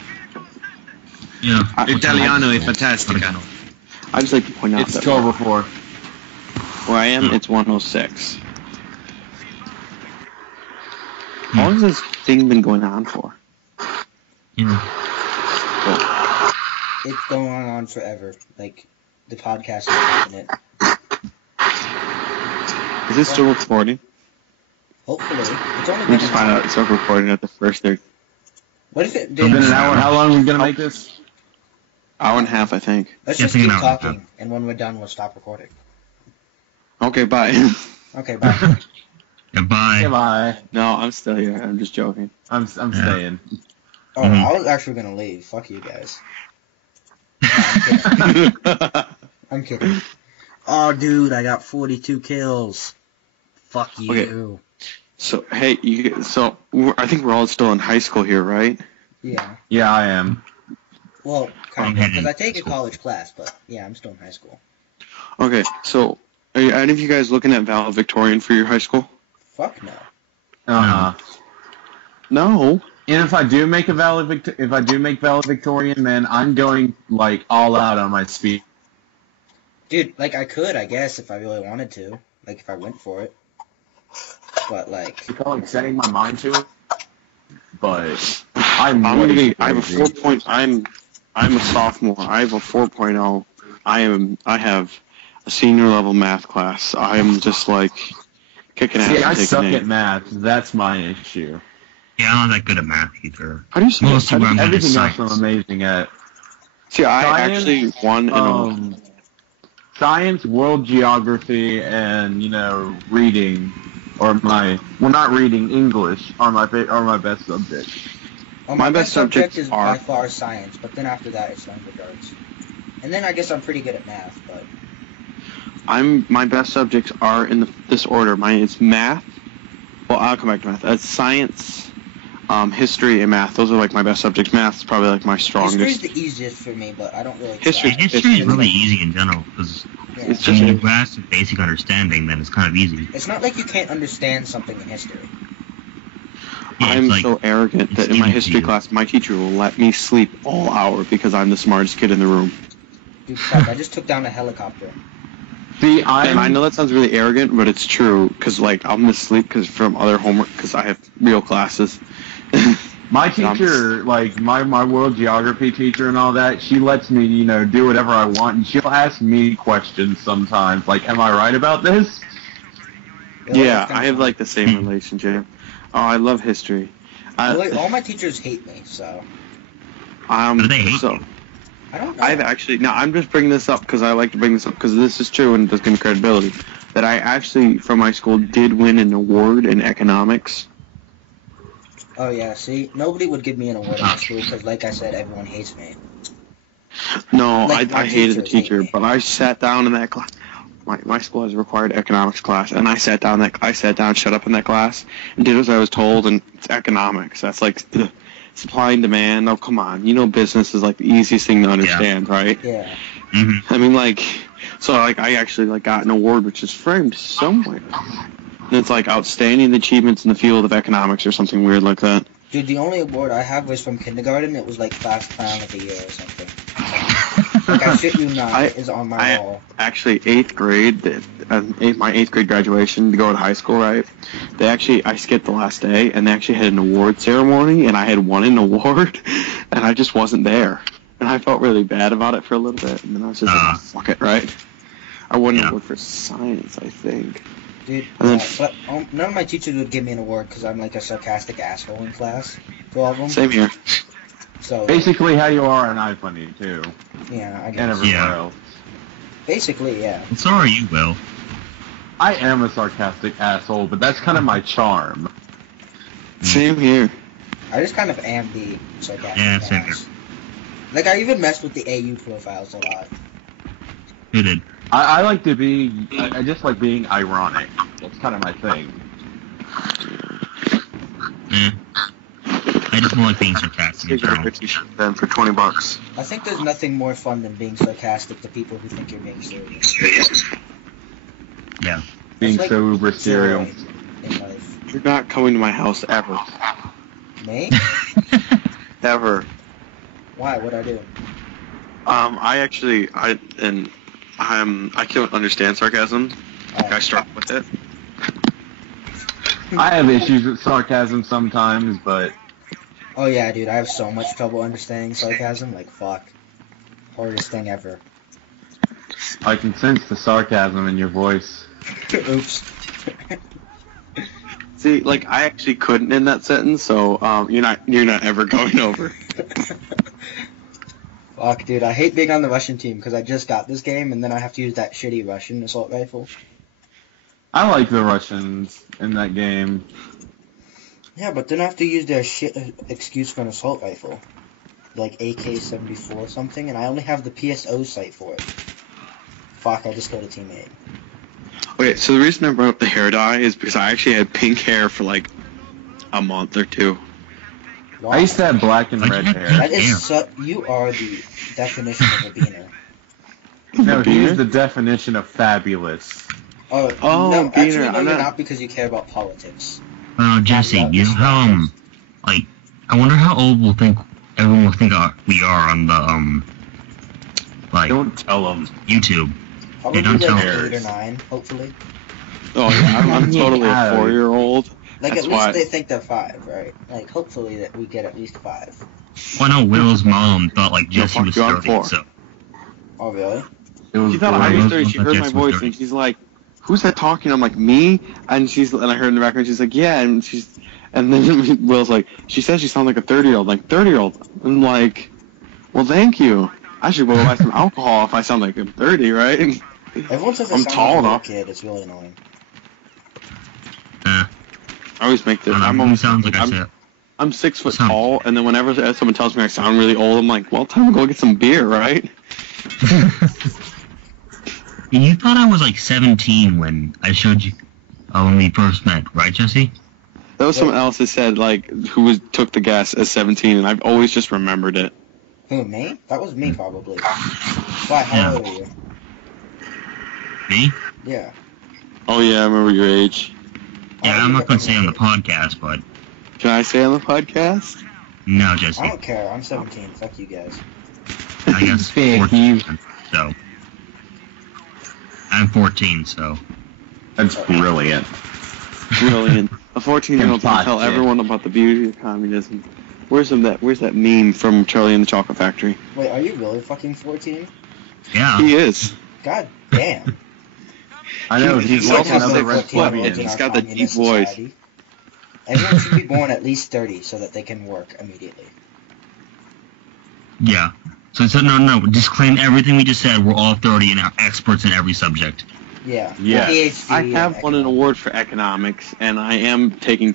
Yeah. Italiano è fantastico. I just like to point out It's that 12:04. where I am, it's 106. How long has this thing been going on for? Yeah. It's going on forever. Like, the podcast is infinite. Is it still recording? Hopefully. It's only We been just an find hour. out it's still recording at the first third What if it It's been did? an hour. How long are we gonna make this? hour and a half, I think. Let's Yeah, just I think keep an hour and a talking, and when we're done, we'll stop recording. Okay, bye. Okay, bye. Goodbye. Goodbye. No, I'm still here. I'm just joking. I'm staying. Oh, Mhm. I was actually gonna leave. Fuck you guys. I'm kidding. Oh, dude, I got 42 kills. Fuck you. Okay. So, hey, I think we're all still in high school here, right? Yeah. Yeah, I am. Well, kind I'm of, heading because I to take a school. college class, but yeah, I'm still in high school. Okay, so are any of you guys looking at valedictorian for your high school? Fuck no. Uh-huh. No. And if I do make valedictorian, man, I'm going like all out on my speed. Dude, like, I could, I guess, if I really wanted to. Like, if I went for it. But, like, I feel like setting my mind to it, but I'm I'm way gonna. too I have a crazy. I'm a sophomore. I have a 4.0. I have a senior level math class. I'm just like kicking ass. See, and I taking suck names. at math. That's my issue. Yeah, I'm not that good at math either. How do you say Most that? of what I'm good at Everything else science. I'm amazing at. See, I Science, actually won in a. Science, world geography, and reading, not reading, English are my best subjects. well, My my best best subject subjects is are- by far science, but then after that, it's language arts. And then I guess I'm pretty good at math, but... My best subjects are in this order. It's math. Well, I'll come back to math. It's science, history, and math. Those are like my best subjects. Math is probably like my History's strongest. the easiest for me, but I don't really History- try. History is really easy in general, because Yeah. It's when just you grasp a basic understanding, then it's kind of easy. It's not like you can't understand something in history. Yeah, I'm it's like, so arrogant that it's in my easy to history you. class, my teacher will let me sleep all hour because I'm the smartest kid in the room. Dude, fuck, I just took down a helicopter. See, And I know that sounds really arrogant, but it's true because like I'm gonna sleep because from other homework because I have real classes. my teacher, like my world geography teacher and all that, she lets me, do whatever I want, and she'll ask me questions sometimes, like, "Am I right about this?" Yeah, I have like the same relationship. Oh, I love history. All my teachers hate me, so... How do they hate so you? I don't know. I've actually no. I'm just bringing this up because I like to bring this up because this is true and it does give me credibility. That I actually from my school did win an award in economics. Oh, yeah, see? Nobody would give me an award in my school because, like I said, everyone hates me. No, Like, my I hated the teachers hate teacher, me. but I sat down in that class. My school has a required economics class, and I sat down, shut up in that class, and did as I was told. And it's economics. That's like the supply and demand. Oh, come on, business is like the easiest thing to understand, right? Yeah. hmm I mean, like, so like I actually like got an award which is framed somewhere, and it's like outstanding achievements in the field of economics or something weird like that. Dude, the only award I have was from kindergarten. It was like class clown of the year or something. Like, I shit you not, is on my wall. Actually, eighth grade, my eighth grade graduation to go to high school, right? I skipped the last day, and they actually had an award ceremony, and I had won an award, and I just wasn't there. And I felt really bad about it for a little bit, and then I was just like, oh, fuck it, right? I won an award for science, I think. Dude, And then but none of my teachers would give me an award because I'm like a sarcastic asshole in class to all of them. Same here. So, Basically, how you are on iFunny too, yeah, I and guess. everywhere Yeah. else. Basically, yeah. And so are you, Will. I am a sarcastic asshole, but that's kind of my charm. Same here. I just kind of am the sarcastic Yeah, same ass. Like, I even messed with the AU profiles a lot. Who did? I like to be. I just like being ironic. That's kind of my thing. I I just don't like being sarcastic in Take a general. t-shirt then for $20. I think there's nothing more fun than being sarcastic to people who think you're being serious. Yeah. Being It's like so uber joy serial. in life. You're not coming to my house ever. Me? Ever. Why? What'd I do? I can't understand sarcasm. Like, I struggle with it. I have issues with sarcasm sometimes, but Oh yeah, dude, I have so much trouble understanding sarcasm. Like, fuck. Hardest thing ever. I can sense the sarcasm in your voice. Oops. See, like, I actually couldn't in that sentence, so you're not ever going over. Fuck, dude, I hate being on the Russian team because I just got this game and then I have to use that shitty Russian assault rifle. I like the Russians in that game. Yeah, but then I have to use their shit excuse for an assault rifle. Like AK-74 or something, and I only have the PSO sight for it. Fuck, I just killed a teammate. Okay, so the reason I brought up the hair dye is because I actually had pink hair for like a month or two. Wow. I used to have black and red hair. That is you are the definition of a beaner. No, he is the definition of fabulous. Oh, Oh, no, beaner, actually, no, I'm you're not- not because you care about politics. Jesse, Not you know how, like, I wonder how old everyone will think we are on the, like, Don't tell them. YouTube. Probably don't like tell 8 or 9, hopefully. Oh yeah, I'm totally a Yeah. 4-year-old. Like, That's at least why- they think they're 5, right? Like, hopefully that we get at least 5. Well, I know Will's mom thought, like, No, Jesse fuck was you, I'm 30, 4. so. Oh, really? It was She thought I great. was 30. She heard my Jess was voice 30. and she's like, "Who's that talking?" I'm like, "Me." And I heard in the background, she's like, "Yeah." And then Will's like, "She says she sounds like a 30-year-old." Like, 30-year-old. I'm like, "Well, thank you. I should go buy some alcohol if I sound like I'm 30, right?" Everyone says I I'm sound tall like a little enough. kid. It's really annoying. Eh, I always make I this. don't know, I'm who almost sounds like I said. I'm 6 foot Sound- tall, and then whenever someone tells me I sound really old, I'm like, "Well, time to go get some beer, right?" And you thought I was, like, 17 when I showed you, when we first met, right, Jesse? That was someone else that said like took the guess as 17, and I've always just remembered it. Who, me? That was me, probably. Why, how Yeah. old are you? Me? Yeah. Oh yeah, I remember your age. Yeah, I'm not going to say on the podcast, but Can I say on the podcast? no, I Jesse. don't care. I'm 17. Fuck you guys. I guess Thank 14, so. I'm 14, so. That's brilliant. Brilliant. A 14-year-old can tell Impossible. everyone about the beauty of communism. Where's that meme from Charlie and the Chocolate Factory? Wait, are you really fucking 14? Yeah. He is. God damn. I know, He's he's like also another six red foot, plebeian. and he's got the deep voice. Everyone should be born at least 30 so that they can work immediately. Yeah. So no, disclaim everything we just said. We're all 30 and are experts in every subject. Yeah. Yeah. PhD I in have won an economics. award for economics, and I am taking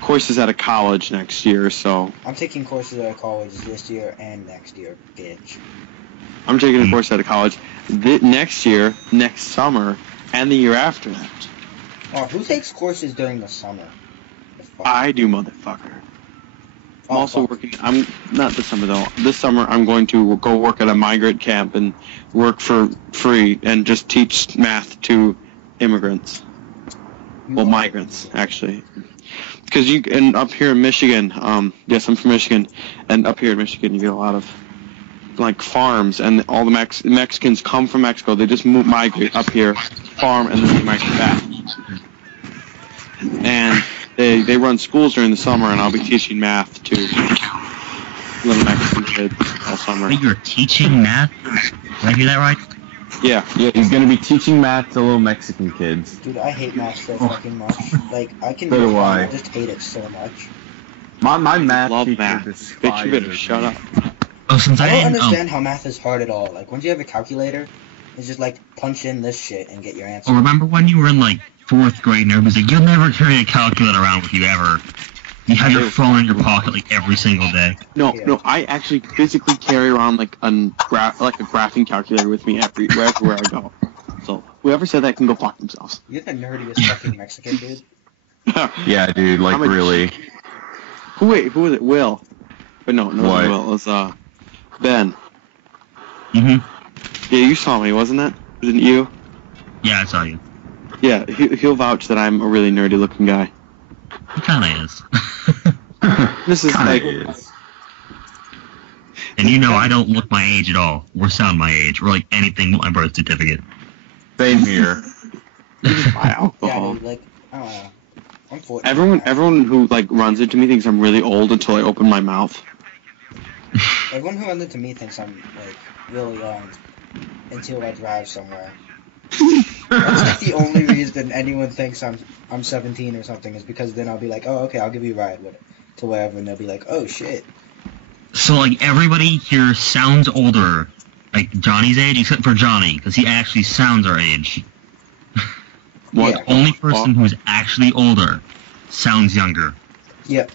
courses out of college next year, so I'm taking courses at college this year and next year, bitch. I'm taking a course out of college next year, next summer, and the year after that. Oh, who takes courses during the summer? The fuck? I do, motherfucker. I'm Oh, also fuck. working. I'm not this summer though. This summer I'm going to go work at a migrant camp and work for free and just teach math to immigrants. Well, migrants actually, because and up here in Michigan, yes, I'm from Michigan, and up here in Michigan you get a lot of like farms, and all the Mexicans come from Mexico. They just migrate up here, farm, and then they migrate back. And they run schools during the summer, and I'll be teaching math to little Mexican kids all summer. Wait, you're teaching math? Did I hear that right? Yeah. Yeah, he's gonna be teaching math to little Mexican kids. Dude, I hate math so fucking much. Like, I can So do do it, I. I just hate it so much. My math Love teacher math. despises Bitch, you better me. shut up. Oh, since I I don't didn't. understand how math is hard at all. Like, once you have a calculator, it's just like, punch in this shit and get your answer. Remember when you were in like 4th grade and everybody's like, you'll never carry a calculator around with you ever. You have your phone in your pocket like every single day. No, Yeah. no, I actually physically carry around like a graphing calculator with me everywhere I go. So whoever said that can go fuck themselves. You're the nerdiest fucking Mexican dude. Yeah, dude, like I'm a- really. Who was it? Will. But no, it What? wasn't Will. It was Ben. Mm-hmm. Yeah, you saw me, wasn't it? Wasn't it you? Yeah, I saw you. Yeah, he'll vouch that I'm a really nerdy looking guy. He kinda is. This is like, is. And you know I don't look my age at all. Or sound my age. Or like anything with my birth certificate. Same here. you just buy Yeah, alcohol. dude, like, I don't know. I'm 14. Everyone who like runs into me thinks I'm really old until I open my mouth. Everyone who runs into me thinks I'm, like, really young until I drive somewhere. That's like the only reason anyone thinks I'm 17 or something is because then I'll be like, oh, okay, I'll give you a ride to wherever, and they'll be like, oh, shit. So like everybody here sounds older. Like Johnny's age, except for Johnny, because he actually sounds our age. What? Yeah. Only person who's actually older sounds younger. Yep.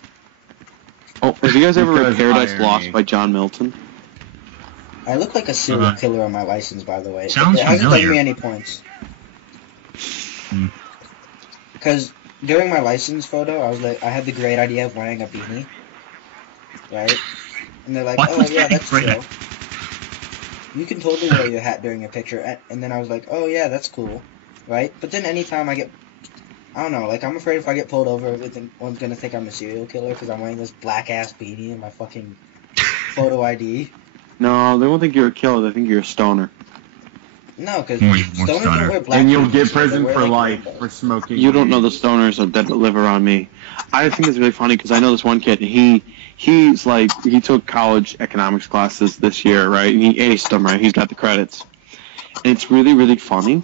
Oh, have you guys ever read Because Paradise irony. Lost by John Milton? I look like a serial killer on my license, by the way. Sounds it hasn't familiar. given me any points. Hmm. Because during my license photo, I had the great idea of wearing a beanie. Right? And they're like, Why oh, was yeah, that a that's great chill. You can totally wear your hat during a picture. And then I was like, oh, yeah, that's cool. Right? But then anytime I don't know, like, I'm afraid if I get pulled over, everyone's gonna think I'm a serial killer because I'm wearing this black-ass beanie and my fucking photo ID. No, they won't think you're a killer. They think you're a stoner. No, because More stoners stoner. don't wear black And you'll beanies, get they prison wear, for like, life rainbows. for smoking. You don't know the stoners that live around me. I think it's really funny because I know this one kid. And he's like he took college economics classes this year, right? And he aced them, right? He's got the credits. And it's really really funny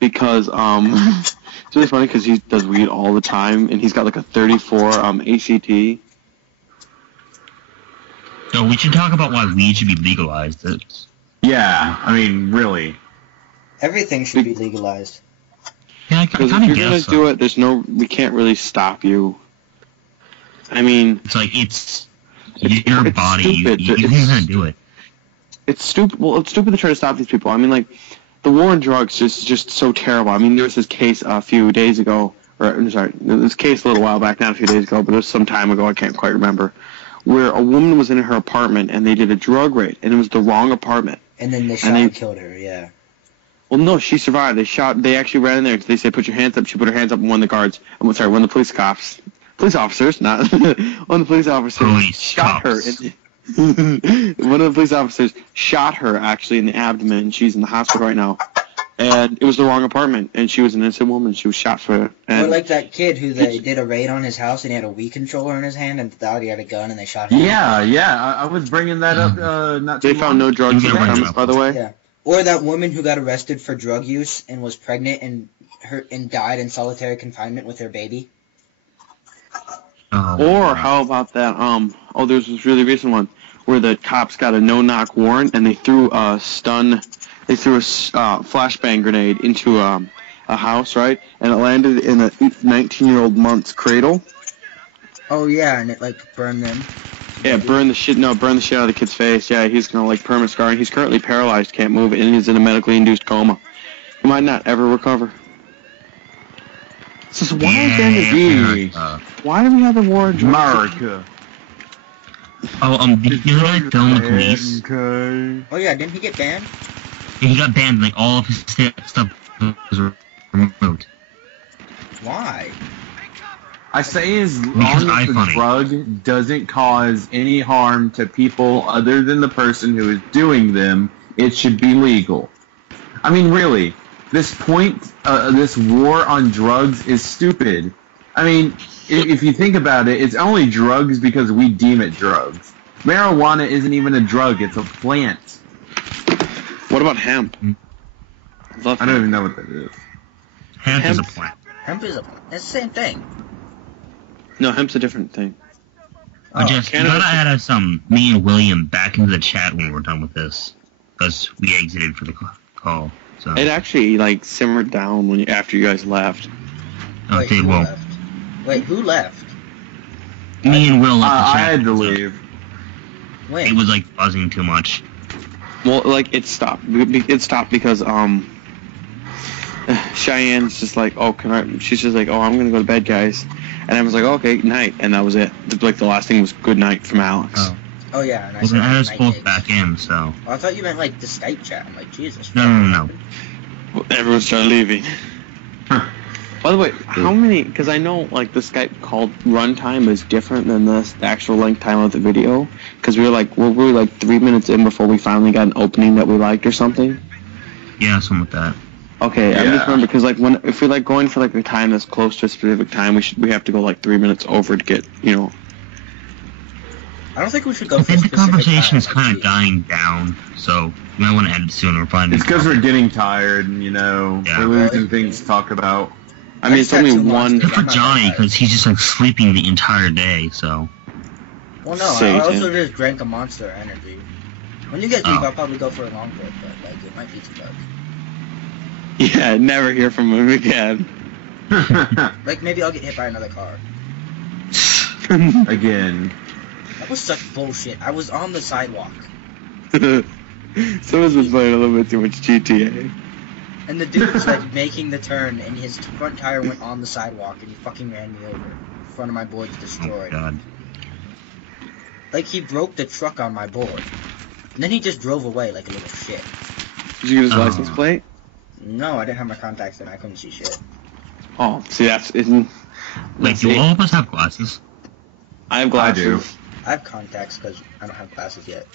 because it's really funny because he does weed all the time, and he's got like a 34 ACT. So we should talk about why weed should be legalized. Yeah, I mean, really. Everything should be legalized. Yeah, I Because kind if of you're gonna guess do so. it, we can't really stop you. I mean, It's like it's It's- your it's body. stupid. You It's- can kind of do it. it's stupid. Well, it's stupid to try to stop these people. I mean, like, the war on drugs is just so terrible. I mean, there was this case a few days ago, or I'm sorry, this case a little while back, not a few days ago, but it was some time ago. I can't quite remember, where a woman was in her apartment and they did a drug raid, and it was the wrong apartment. And then they shot and killed her, yeah. Well, no, she survived. They actually ran in there. They said, "Put your hands up." She put her hands up, and one of the guards, one of the police officers, not one of the police officers, Police shot cops. her. One of the police officers shot her actually in the abdomen. She's in the hospital right now, and it was the wrong apartment. And she was an innocent woman. She was shot for it. Or And like that kid who they did a raid on his house and he had a Wii controller in his hand and thought he had a gun and they shot him. Yeah, I was bringing that up. Not they too found no long. drugs in You the get a premise, by the way. Yeah. Or that woman who got arrested for drug use and was pregnant and died in solitary confinement with her baby. Oh, Or how about that? There's this really recent one where the cops got a no-knock warrant and they threw a flashbang grenade into a house, right? And it landed in a 19-year-old monk's cradle. Oh yeah, and it like burned them. Yeah, burn the shit out of the kid's face. Yeah, he's gonna like permanent scar, and he's currently paralyzed, can't move, and he's in a medically induced coma. He might not ever recover. So why is there the Why do we have the war on drugs? America. did you know that film The Police? Okay. Oh yeah, didn't he get banned? Yeah, he got banned. Like all of his stuff was removed. Why? I say as long Because as the iFunny. drug doesn't cause any harm to people other than the person who is doing them, it should be legal. I mean, really, this war on drugs is stupid. I mean, if you think about it, it's only drugs because we deem it drugs. Marijuana isn't even a drug, it's a plant. What about hemp? Love I don't hemp. even know what that is. Hemp is a plant. Hemp is it's the same thing. No, hemp's a different thing. I just you cannabis- gotta add me and William back into the chat when we're done with this, because we exited for the call. So It actually like simmered down after you guys left. okay, who well, left? Wait, who left? me and Will left the I chat. had to so leave. When? It was like buzzing too much. Well, like it stopped. It stopped because Cheyenne's just like, oh, can I? She's just like, oh, I'm gonna go to bed, guys. And I was like, okay, night, and that was it. The last thing was good night from Alex. Oh. Oh yeah, and I Well, then said I was night both gigs. back in, so. Oh, I thought you meant like the Skype chat. I'm like, Jesus. No. Well, everyone started leaving. By the way, how many? Because I know like the Skype call runtime is different than the actual length time of the video. Because we were like 3 minutes in before we finally got an opening that we liked or something. Yeah, something like that. Okay, I Yeah. just remember because like if we're like going for like a time that's close to a specific time, we have to go like 3 minutes over to get I don't think we should go I for a think the specific conversation time, is kind of like, dying down, so you might want to end it sooner. It's because we're getting tired, and Yeah. we're losing things to talk about. I mean, it's only one. Except for Johnny, because he's just like sleeping the entire day, so. Well, no, Sage I also him. just drank a Monster Energy. When you get deep, Oh. I'll probably go for a long break, but like it might be too dark. Yeah, never hear from him again. Like maybe I'll get hit by another car. Again. That was such bullshit. I was on the sidewalk, Someone's been playing a little bit too much GTA. and the dude was like making the turn, and his front tire went on the sidewalk, and he fucking ran me over. In front of my board's Oh, destroyed. God. Like he broke the truck on my board, and then he just drove away like a little shit. Did you get his Oh. license plate? No, I didn't have my contacts in. I couldn't see shit. Oh, see, that's isn't. Like, do all of us have glasses? I have glasses. do. I have contacts because I don't have glasses yet.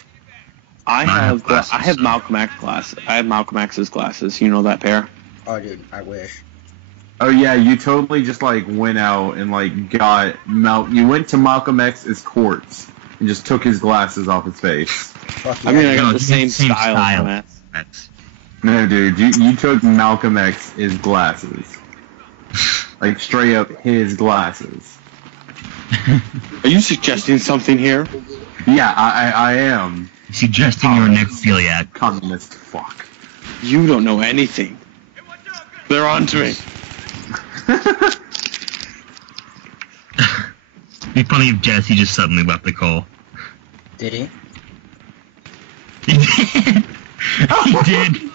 I have glasses. I have Malcolm X glasses. I have Malcolm X's glasses. You know that pair? Oh, dude, I wish. Oh yeah, you totally just like went out and like you went to Malcolm X's courts and just took his glasses off his face. Fuck yeah. I mean, I No, got the he's same the same style. style. man. That's. No, dude, you took Malcolm X's glasses. Like straight up his glasses. Are you suggesting something here? Yeah, I am. Suggesting you're a necrophiliac. Communist fuck. You don't know anything. They're on to me. It'd be funny if Jesse just suddenly left the call. Did he? He did. He did.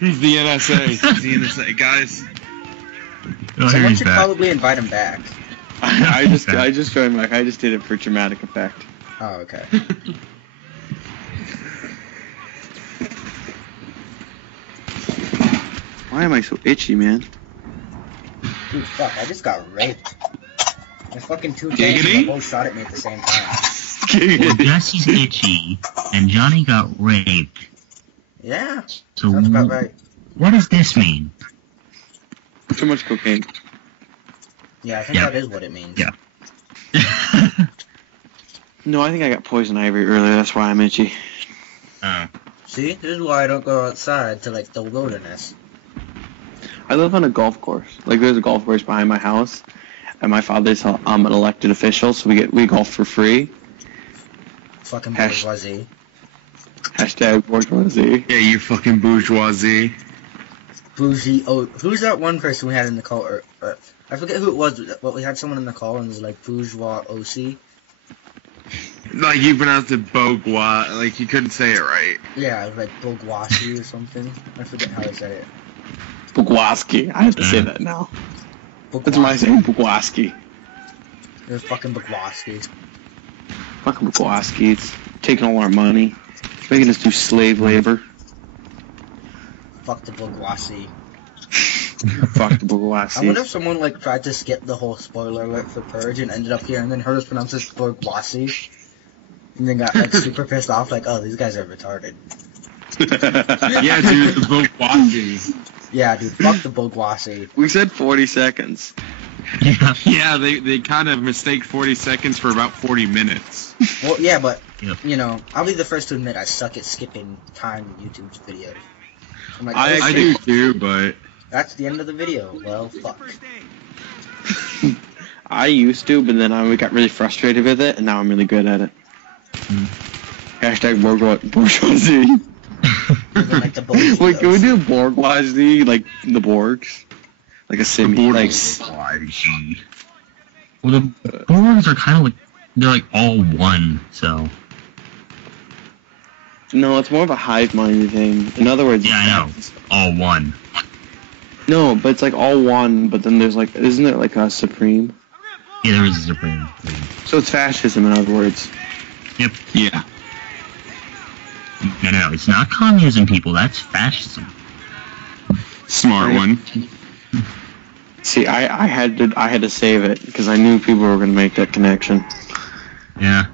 He's the NSA. He's the NSA, guys. Oh, here Someone he's should back. probably invite him back. I just joined Mike. I just did it for dramatic effect. Oh, okay. Why am I so itchy, man? Dude, fuck, I just got raped. There's fucking two Giggity? tanks and they both shot at me at the same time. Well, Jesse's itchy, and Johnny got raped. Yeah, So sounds about right. what does this mean? Too much cocaine. Yeah, I think Yeah. that is what it means. Yeah. No, I think I got poison ivy earlier. That's why I'm itchy. Oh. See, this is why I don't go outside to like the wilderness. I live on a golf course. Like there's a golf course behind my house, and my father's an elected official, so we golf for free. Fucking Hash- bourgeoisie. Hashtag bourgeoisie. Yeah, you fucking bourgeoisie. Bougie. Oh, who's that one person we had in the call? I forget who it was, but we had someone in the call and it was like bourgeois OC. Like, you pronounced it bourgeois. Like, you couldn't say it right. Yeah, it was like bourgeoisie or something. I forget how they said it. Bugwaski. I have to say that now. That's my saying, Bugwaski. It was fucking bourgeoisie. Fucking Bugwaski. It's taking all our money. Making us do slave labor. Fuck the bourgeoisie. Fuck the I wonder Bugwaski. if someone like tried to skip the whole spoiler alert for Purge and ended up here and then heard us pronounce it bourgeoisie. And then got like super pissed off, like, oh, these guys are retarded. Yeah, dude, the bourgeoisie. Yeah, dude, fuck the bourgeoisie. We said 40 seconds. Yeah. Yeah, they kind of mistake 40 seconds for about 40 minutes. Well, yeah, but, Yep. you know, I'll be the first to admit I suck at skipping time in YouTube's videos. I'm like, I oh, I shit, do too, but that's the end of the video. Well, fuck. I used to, but then I got really frustrated with it, and now I'm really good at it. Hashtag bourgeoisie. Even like the bourgeoisie. Wait, can we do bourgeoisie, like the Borgs? Like a simi, like... Well, the Borgs are kind of like, they're like all one, so. No, it's more of a hive-minded thing. In other words... Yeah, I know. All one. No, but it's like all one, but then there's like... Isn't it like a supreme? Yeah, there is a Supreme League. So it's fascism, in other words. Yep. Yeah. No, it's not communism, people. That's fascism. Smart one. See, I had to save it because I knew people were going to make that connection. Yeah.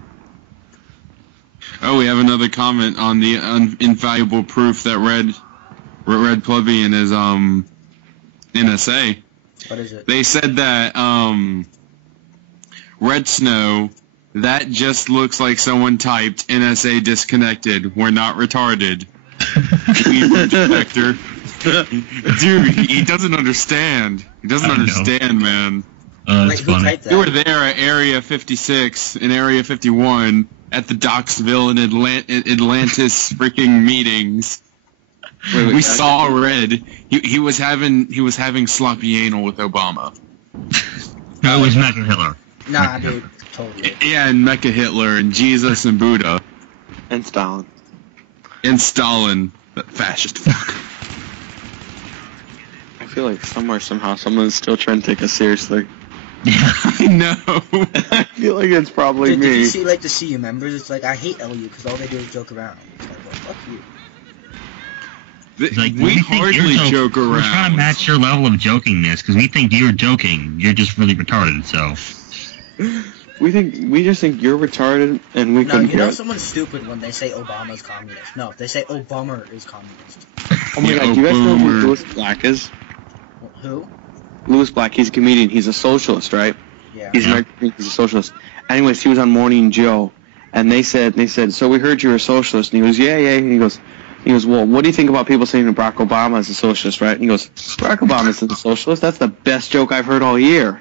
Oh, we have another comment on the invaluable proof that Red Plebeian is NSA. What is it? They said that Red Snow, that just looks like someone typed NSA disconnected. We're not retarded. Vector. Dude, he doesn't understand. He doesn't understand, man. That's Wait, who funny. typed that? You were there at Area 56 and Area 51 at the Docksville and Atlantis freaking meetings. We saw Red. He was having sloppy anal with Obama. No, it was Mecha Hitler. Nah, dude, totally. Yeah, and Mecha Hitler and Jesus and Buddha And Stalin. and Stalin. That fascist fuck. I feel like somehow, someone's still trying to take us seriously. I know. I feel like it's probably Dude, did me. you see like the CU members? It's like I hate LU because all they do is joke around. It's like, well, fuck you. It's like, We think hardly you're joke around. We're trying to match your level of jokingness because we think you're joking. You're just really retarded, so. We just think you're retarded, and we No, couldn't you know care. someone's stupid when they say Obama's communist. No, they say Obama is communist. Oh my Yeah, god, do you guys know who boomer. Louis Black is? Who? Louis Black, he's a comedian. He's a socialist, right? Yeah. He's American. He's a socialist. Anyways, he was on Morning Joe, and they said, so we heard you were a socialist, and he goes, yeah. And he goes, well, what do you think about people saying that Barack Obama is a socialist, right? And he goes, Barack Obama isn't a socialist. That's the best joke I've heard all year,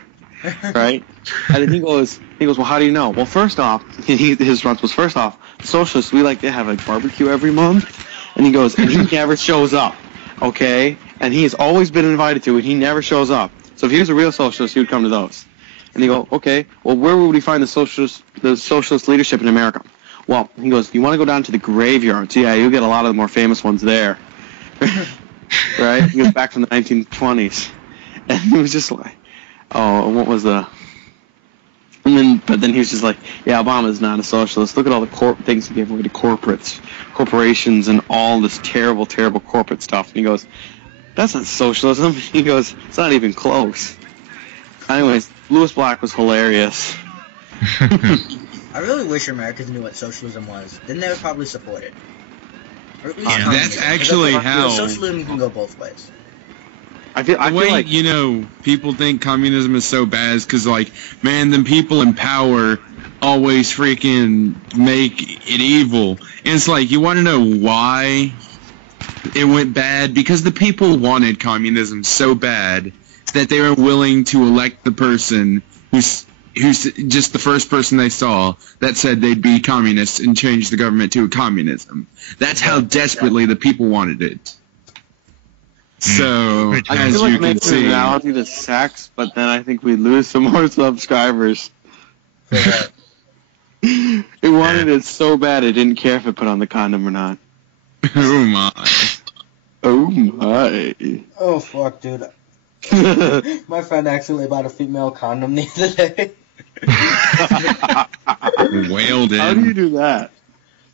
right? And then he goes, well, how do you know? Well, first off, his response was, first off, socialists, we like to have a barbecue every month, and he goes, and he never shows up, okay? And he has always been invited to, and he never shows up. So if he was a real socialist, he would come to those. And they go, okay, well, where would we find the socialist leadership in America? Well, he goes, you want to go down to the graveyards? Yeah, you'll get a lot of the more famous ones there. Right? He goes back from the 1920s. And he was just like, oh, what was the... But then he was just like, yeah, Obama's not a socialist. Look at all the things he gave away to corporations, and all this terrible, terrible corporate stuff. And he goes, that's not socialism. He goes, it's not even close. Anyways, Louis Black was hilarious. I really wish Americans knew what socialism was. Then they would probably support it. Or at least Yeah, communism. that's actually Because how- socialism can go both ways. I feel The way, like people think communism is so bad is because, like, man, them people in power always freaking make it evil. And it's like, you want to know why it went bad? Because the people wanted communism so bad that they were willing to elect the person who's just the first person they saw that said they'd be communists and change the government to a communism. That's how desperately the people wanted it. So, I I as feel like you can making an see, analogy to sex, but then I think we'd lose some more subscribers. It wanted it so bad it didn't care if it put on the condom or not. oh my. Oh my. Oh, fuck, dude. My friend accidentally bought a female condom the other day. Wailed How do you in. do that?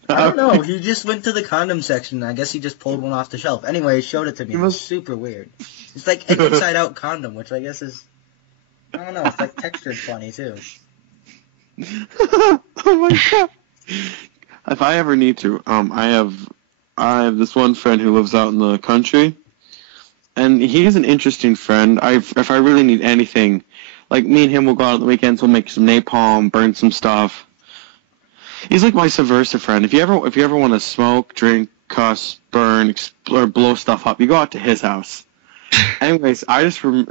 I don't know. He just went to the condom section. I guess he just pulled one off the shelf. Anyway, he showed it to me. It was super weird. It's like an inside-out condom, which I guess is... I don't know. It's like textured funny, too. Oh my god. If I ever need to, I have this one friend who lives out in the country, and he's an interesting friend. If I really need anything, like me and him will go out on the weekends, we'll make some napalm, burn some stuff. He's like my subversive friend. If you ever want to smoke, drink, cuss, burn, or blow stuff up, you go out to his house. Anyways, I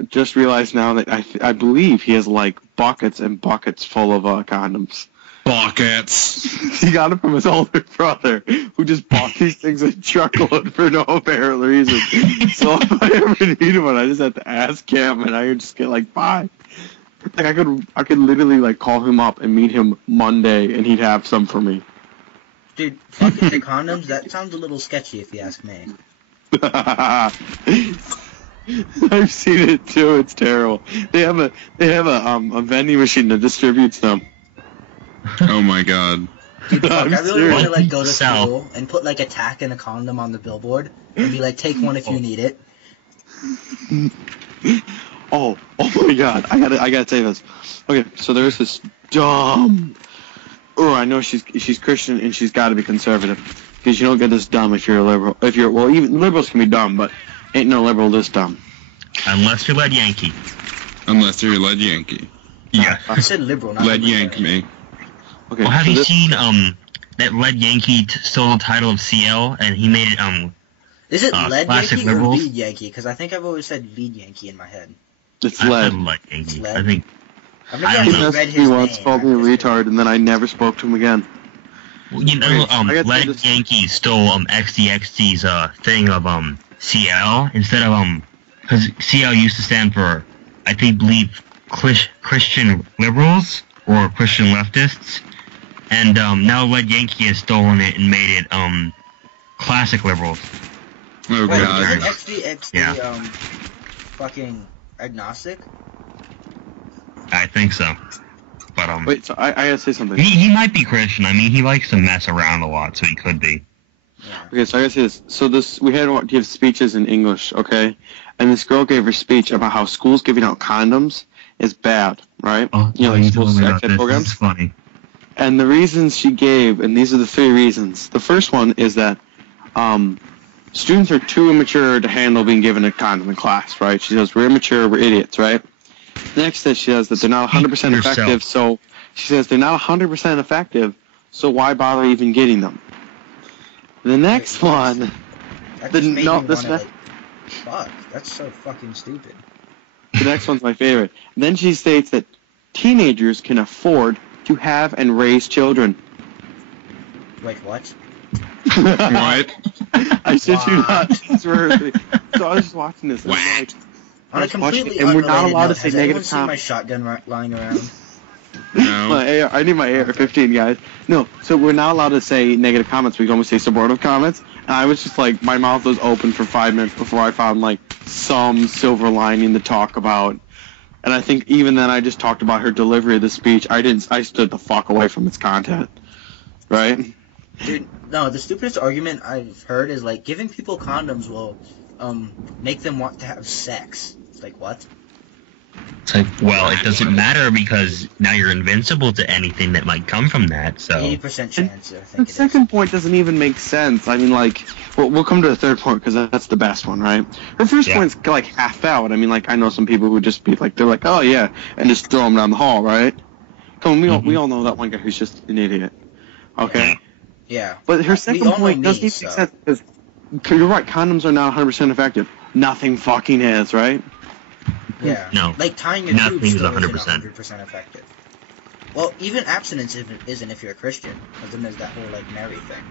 just realized now that I believe he has like buckets and buckets full of condoms. Buckets. He got it from his older brother, who just bought these things a truckload for no apparent reason. So if I ever need one, I just have to ask him, and I would just get like 5. Like I could literally like call him up and meet him Monday, and he'd have some for me. Dude, fucking the condoms, that sounds a little sketchy if you ask me. I've seen it too. It's terrible. They have a vending machine that distributes them. Oh my god. Dude, fuck, I'm I really want to serious. go to Sell. school and put a tack and a condom on the billboard and be like, take one if you need it. Oh my god! I gotta say this. Okay, so there's this dumb. Oh, I know she's Christian and she's got to be conservative because you don't get this dumb if you're a liberal. Even liberals can be dumb, but ain't no liberal this dumb. Unless you're Led Yankee. Unless you're a lead Yankee. Yeah. I said liberal, not Lead liberal. yank me. Okay. Well, have so you this- seen that Led Yankee stole the title of CL and he made it Is it lead classic Yankee or liberals? lead Yankee? Because I think I've always said lead Yankee in my head. It's I lead. said Led Yankee. It's Led? I think I've I never don't He know. actually read messaged his me once, name. called me a I've just- retard, and then I never spoke to him again. well, you know Okay, I got Led this- Yankee stole XDXD's thing of CL instead of because CL used to stand for I believe Christian liberals or Christian leftists, and now Led Yankee has stolen it and made it classic liberals. Oh Wait, god. isn't XDXD Yeah. fucking agnostic? I think so, but Wait, so I gotta say something. he might be Christian. I mean, he likes to mess around a lot, so he could be. Yeah. Okay, so I gotta say this. So we had to give speeches in English, okay? And this girl gave her speech about how schools giving out condoms is bad, right? School sex ed programs. It's funny. And the reasons she gave, and these are the 3 reasons. The first one is that students are too immature to handle being given a condom in class, right? She says, we're immature, we're idiots, right? Next is she says that they're not 100% Speak for yourself. effective, so she says they're not 100% effective, so why bother even getting them? The next Wait, one, That The- just made no, me this wanna, ne- fuck, that's so fucking stupid. the next one's my favorite. Then she states that teenagers can afford to have and raise children. Wait, what? What? I shit you Wow. not. These were- So I was just watching this, and I'm Whack. like, On a Just watch it, completely and we're not unrelated allowed to note, say has anyone negative seen my comments. shotgun lying around? No. my AR, I need my AR-15, guys. No, so we're not allowed to say negative comments. We can only say supportive comments. And I was just like, my mouth was open for 5 minutes before I found like some silver lining to talk about. And I think even then I just talked about her delivery of the speech. I stood the fuck away from its content. Right? Dude, no, the stupidest argument I've heard is like giving people condoms will make them want to have sex. It's like, what? It's like, well, it doesn't matter because now you're invincible to anything that might come from that. So 80% chance, I The think it is. second point doesn't even make sense. I mean, like, we'll come to the third point because that's the best one, right? Her first Yeah. point's like half out. I mean, like, I know some people who just be like, they're like, oh yeah, and just throw them down the hall, right? Come on, we all know that one guy who's just an idiot. Okay? Yeah. But her We second all know point me, doesn't even so- make sense because you're right, condoms are not 100% effective. Nothing fucking is, right? Yeah. No. Like tying a Nothing tube is still 100%. 100% effective. Well, even abstinence isn't if you're a Christian. Because then there's that whole, Mary thing.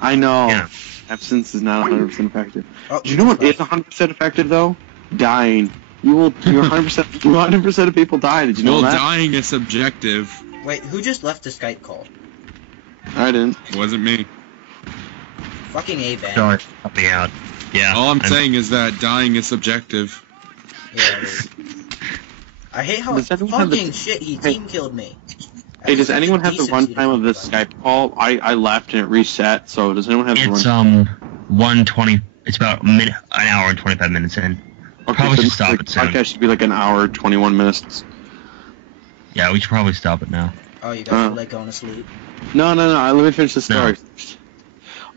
I know. Yeah. Abstinence is not 100% effective. Oh, Do you know what is 100% effective, though? Dying. You're 100% of people die. Did you know Well, that? dying is subjective. Wait, who just left the Skype call? I didn't. It wasn't me. Fucking A-Van. sorry, help me out. Yeah. All I'm saying is that dying is subjective. Yeah, it is. I hate how Does anyone have the- fucking shit he Hey. team killed me. Hey, does Such a anyone have the decency to runtime of talk this about. Skype call? I left and it reset, so does anyone have the It's runtime? 1:20. It's about an hour and 25 minutes in. Probably so should this, stop like, it soon. podcast should be like an hour, 21 minutes. Yeah, we should probably stop it now. Oh, you guys are going to sleep? No, let me finish the No. story.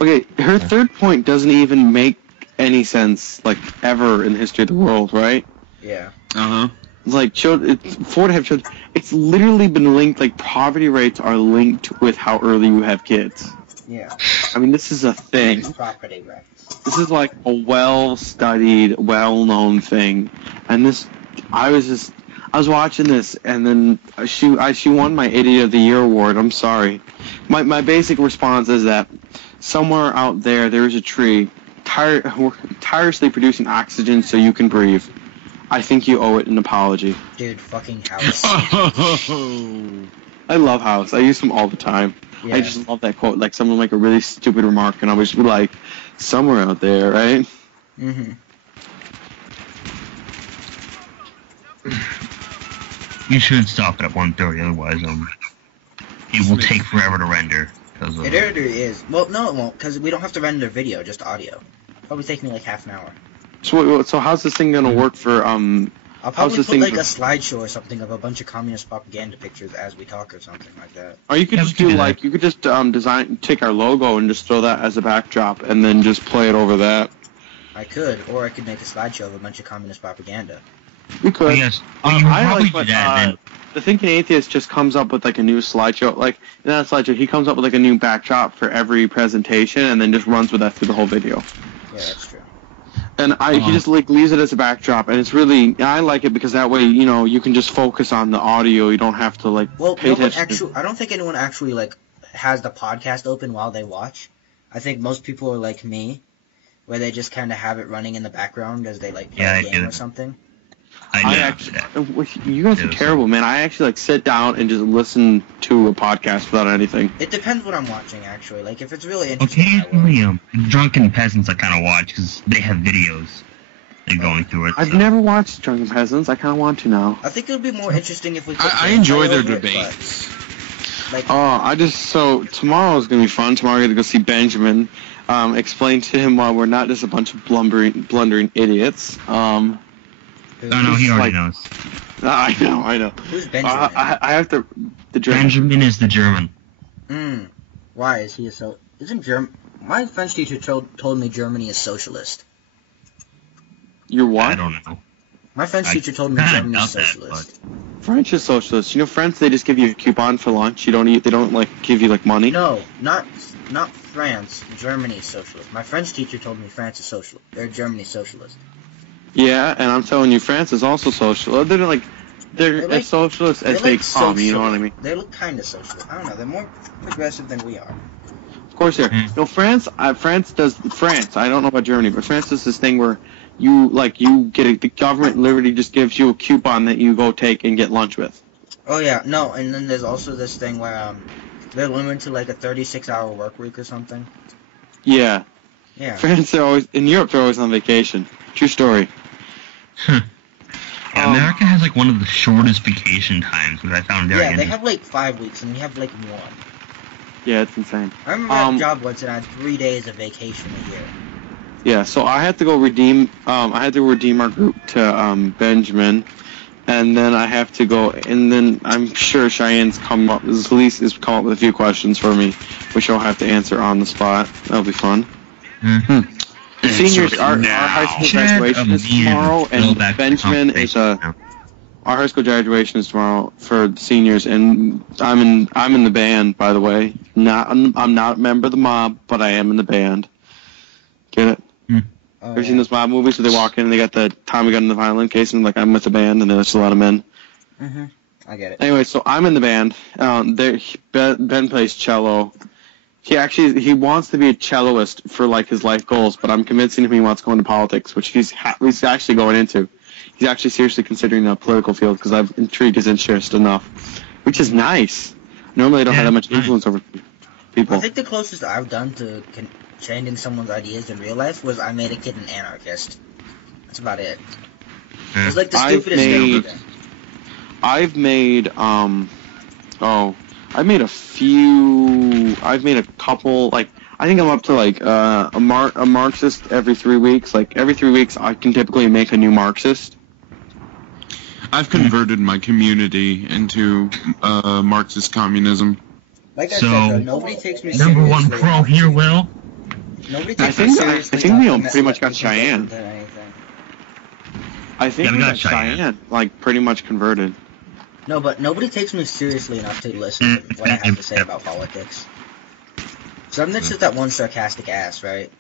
Okay, her third point doesn't even make any sense, like, ever in the history of the world, right? Yeah. Uh-huh. Like, for to have children, it's literally been linked, like, poverty rates are linked with how early you have kids. Yeah. I mean, this is a thing. Property rights. This is like a well-studied, well-known thing, and I was watching this, and then she won my Idiot of the Year award. I'm sorry. My basic response is that somewhere out there is a tree tirelessly producing oxygen so you can breathe. I think you owe it an apology. Dude, fucking house. Oh. I love House. I use them all the time. Yeah. I just love that quote. Like, someone make a really stupid remark, and I would just be like, somewhere out there, right? Mm-hmm. You should stop it at 1:30, otherwise it will take forever to render. It already is. Well, no, it won't, because we don't have to render video, just audio. Probably take me like half an hour. So how's this thing gonna work for I'll probably put like a slideshow or something of a bunch of communist propaganda pictures as we talk or something like that. Or you could just do like you could just take our logo and just throw that as a backdrop and then just play it over that. I could, or I could make a slideshow of a bunch of communist propaganda. You could. Oh, yes. Well, you I probably like do what, that, then. the Thinking Atheist just comes up with like a new slideshow. Like in that slideshow, he comes up with like a new backdrop for every presentation and then just runs with that through the whole video. Yeah, that's true. And he just like leaves it as a backdrop, and it's really I like it because that way you can just focus on the audio. You don't have to like pay attention. I don't think anyone actually like has the podcast open while they watch. I think most people are like me, where they just kind of have it running in the background as they like play a game or something. You guys are terrible, man. I actually like sit down and just listen to a podcast without anything. It depends what I'm watching, actually. Like if it's really interesting. Occasionally, drunken peasants I kind of watch because they have videos. They're going through it. I've never watched Drunken Peasants. I kind of want to now. I think it would be more interesting if we. I enjoy their debates. So tomorrow's gonna be fun. Tomorrow we're gonna go see Benjamin. Explain to him why we're not just a bunch of blundering idiots. No, he already knows. I know. Who's Benjamin? I have to. The German. Benjamin is the German. Why is he Isn't German? My French teacher told me Germany is socialist. You're what? I don't know. My French teacher told me Germany is socialist. French is socialist. France, they just give you a coupon for lunch. You don't eat. They don't like give you like money. No, not France. Germany is socialist. My French teacher told me France is socialist. Germany is socialist. Yeah, and I'm telling you, France is also socialist. They're as socialist as they come. You know what I mean? They look kind of socialist. I don't know. They're more progressive than we are. Of course, they're. France. France. I don't know about Germany, but France does this thing where you get the government literally just gives you a coupon that you go take and get lunch with. Oh yeah, no, and then there's also this thing where they're limited to like a 36-hour work week or something. Yeah. Yeah. France, in Europe, they're always on vacation. True story. Yeah, America has like one of the shortest vacation times, which I found very interesting. Yeah, they have like 5 weeks, and we have like 1. Yeah, it's insane. I remember at a job once, and I had 3 days of vacation a year. Yeah, so I had to go redeem. I had to redeem our group to Benjamin, and then I have to go. And then I'm sure Cheyenne's come up. Elise has come up with a few questions for me, which I'll have to answer on the spot. That'll be fun. The seniors, our high school graduation is tomorrow, and Benjamin is our high school graduation is tomorrow for the seniors, and I'm in the band, by the way. I'm not a member of the mob, but I am in the band. Get it? Ever seen those mob movies where they walk in and they got the Tommy gun in the violin case and like I'm with the band and there's a lot of men? I get it. Anyway, so I'm in the band. Ben plays cello. He wants to be a celloist for like his life goals, but I'm convincing him he wants to go into politics, which he's actually going into. He's actually seriously considering a political field because I've intrigued his interest enough, which is nice. Normally I don't have that much influence over people. I think the closest I've done to changing someone's ideas in real life was I made a kid an anarchist. That's about it. It was like the stupidest thing ever. I've made a couple, like, I think I'm up to, like, a Marxist every 3 weeks. Like, every 3 weeks I can typically make a new Marxist. I've converted my community into Marxist communism. Like I said, nobody takes me seriously. Number one pro here, Will. Nobody takes me seriously. I think we pretty much got Cheyenne. I think we got Cheyenne, like, pretty much converted. No, but nobody takes me seriously enough to listen to what I have to say about politics. So I'm just that one sarcastic ass, right?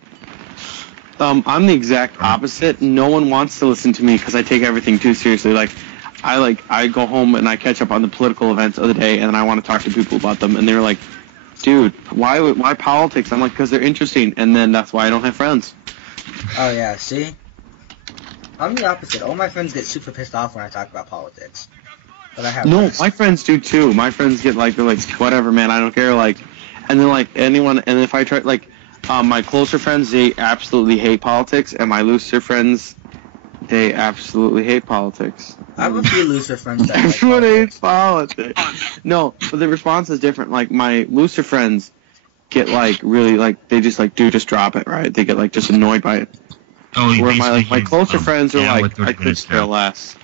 I'm the exact opposite. No one wants to listen to me because I take everything too seriously. I go home and I catch up on the political events of the day, and I want to talk to people about them, and they're like, dude, why politics? I'm like, because they're interesting, and then that's why I don't have friends. Oh, yeah, see? I'm the opposite. All my friends get super pissed off when I talk about politics. But I have friends. My friends do too. My friends get they're like, whatever, man, I don't care, and then anyone, and if I try, my closer friends, they absolutely hate politics, and my looser friends, They absolutely hate politics. I have a few looser friends that like Everyone hates politics. politics. No, but the response is different. Like, my looser friends get, like, really, like, they just, like, just drop it, right? They get, like, just annoyed by it. Oh, you Where my basically closer friends are down like, with I 30 could minutes care now. less.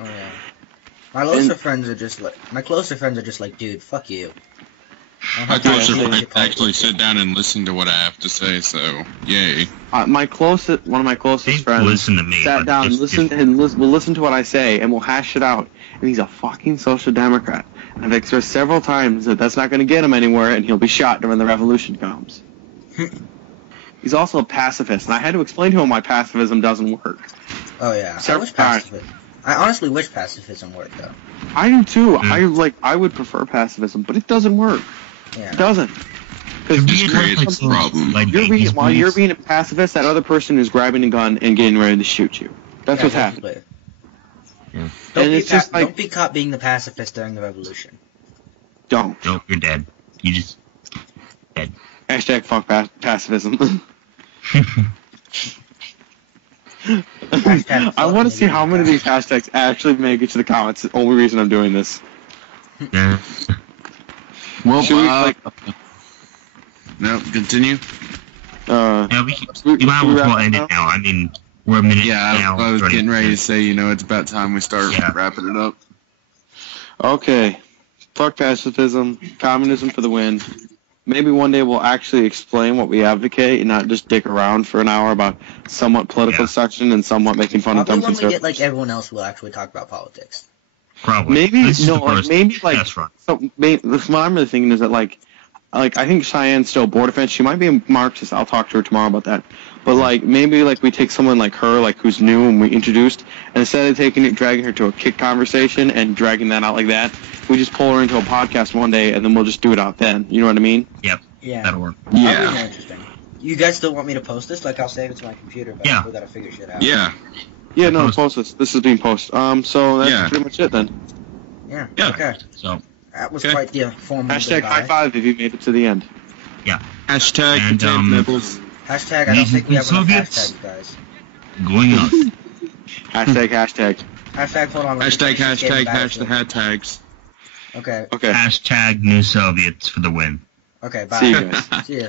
Oh, yeah. My closer friends are just like, dude, fuck you. I don't My have time to closer deal with friends your politics. actually sit down and listen to what I have to say, so yay. One of my closest They friends listen to me. sat but down and just- will listen to what I say and will hash it out. And he's a fucking social democrat. I've expressed several times that that's not going to get him anywhere, and he'll be shot when the revolution comes. He's also a pacifist, and I had to explain to him why pacifism doesn't work. Oh yeah, Several times. I honestly wish pacifism worked though. I do too. Mm. I would prefer pacifism, but it doesn't work. Yeah. It doesn't. Because It'd be just enough, creates like, a problem. like, You're 80s while you're movies. being a pacifist, that other person is grabbing a gun and getting ready to shoot you. That's Yeah, what's happening. basically. Yeah. Don't And be it's just like- don't be caught being the pacifist during the revolution. Don't. Nope, you're dead. You just dead. Hashtag fuck pacifism. Hashtag I want to fuck see how nigga. many of these hashtags actually make it to the comments. It's the only reason I'm doing this. Yeah. Well, Should we, like, no, continue. Yeah, we should we might as wrap well it end now? it now. I mean, we're a minute Yeah, now. I was 30 getting ready to minutes. say, it's about time we start Yeah. wrapping it up. Okay. Fuck pacifism. Communism for the win. Maybe one day we'll actually explain what we advocate and not just dick around for an hour about somewhat political Yeah. section and somewhat making fun of Probably dumb when we conservatives. get like everyone else, we'll actually talk about politics. Probably. Maybe This is no, the like first maybe like test run. so. What I'm really thinking is that like I think Cheyenne's still a board defense. She might be a Marxist. I'll talk to her tomorrow about that. But like maybe like we take someone like her, like who's new and we introduced, and instead of dragging her to a kick conversation and dragging that out like that, we just pull her into a podcast one day and then we'll just do it out then. You know what I mean? Yeah. That'll work. That'll be Yeah. more interesting. You guys still want me to post this? Like I'll save it to my computer, but Yeah. I still gotta figure shit out. Yeah. Yeah, no, Post. post this. This is being posted. So that's Yeah. pretty much it then. Yeah. Yeah. Okay. So, That was Okay. quite the formal Hashtag goodbye. high five if you made it to the end. Hashtag And, potato nipples. Hashtag I don't think we have enough Soviets. hashtags, guys. going up. Hashtag. Hashtag hold on. let me Hashtag, finish this game hashtag, back. hashtag, tags. Okay. Okay. Hashtag new Soviets for the win. Okay. Bye. See you guys. See ya.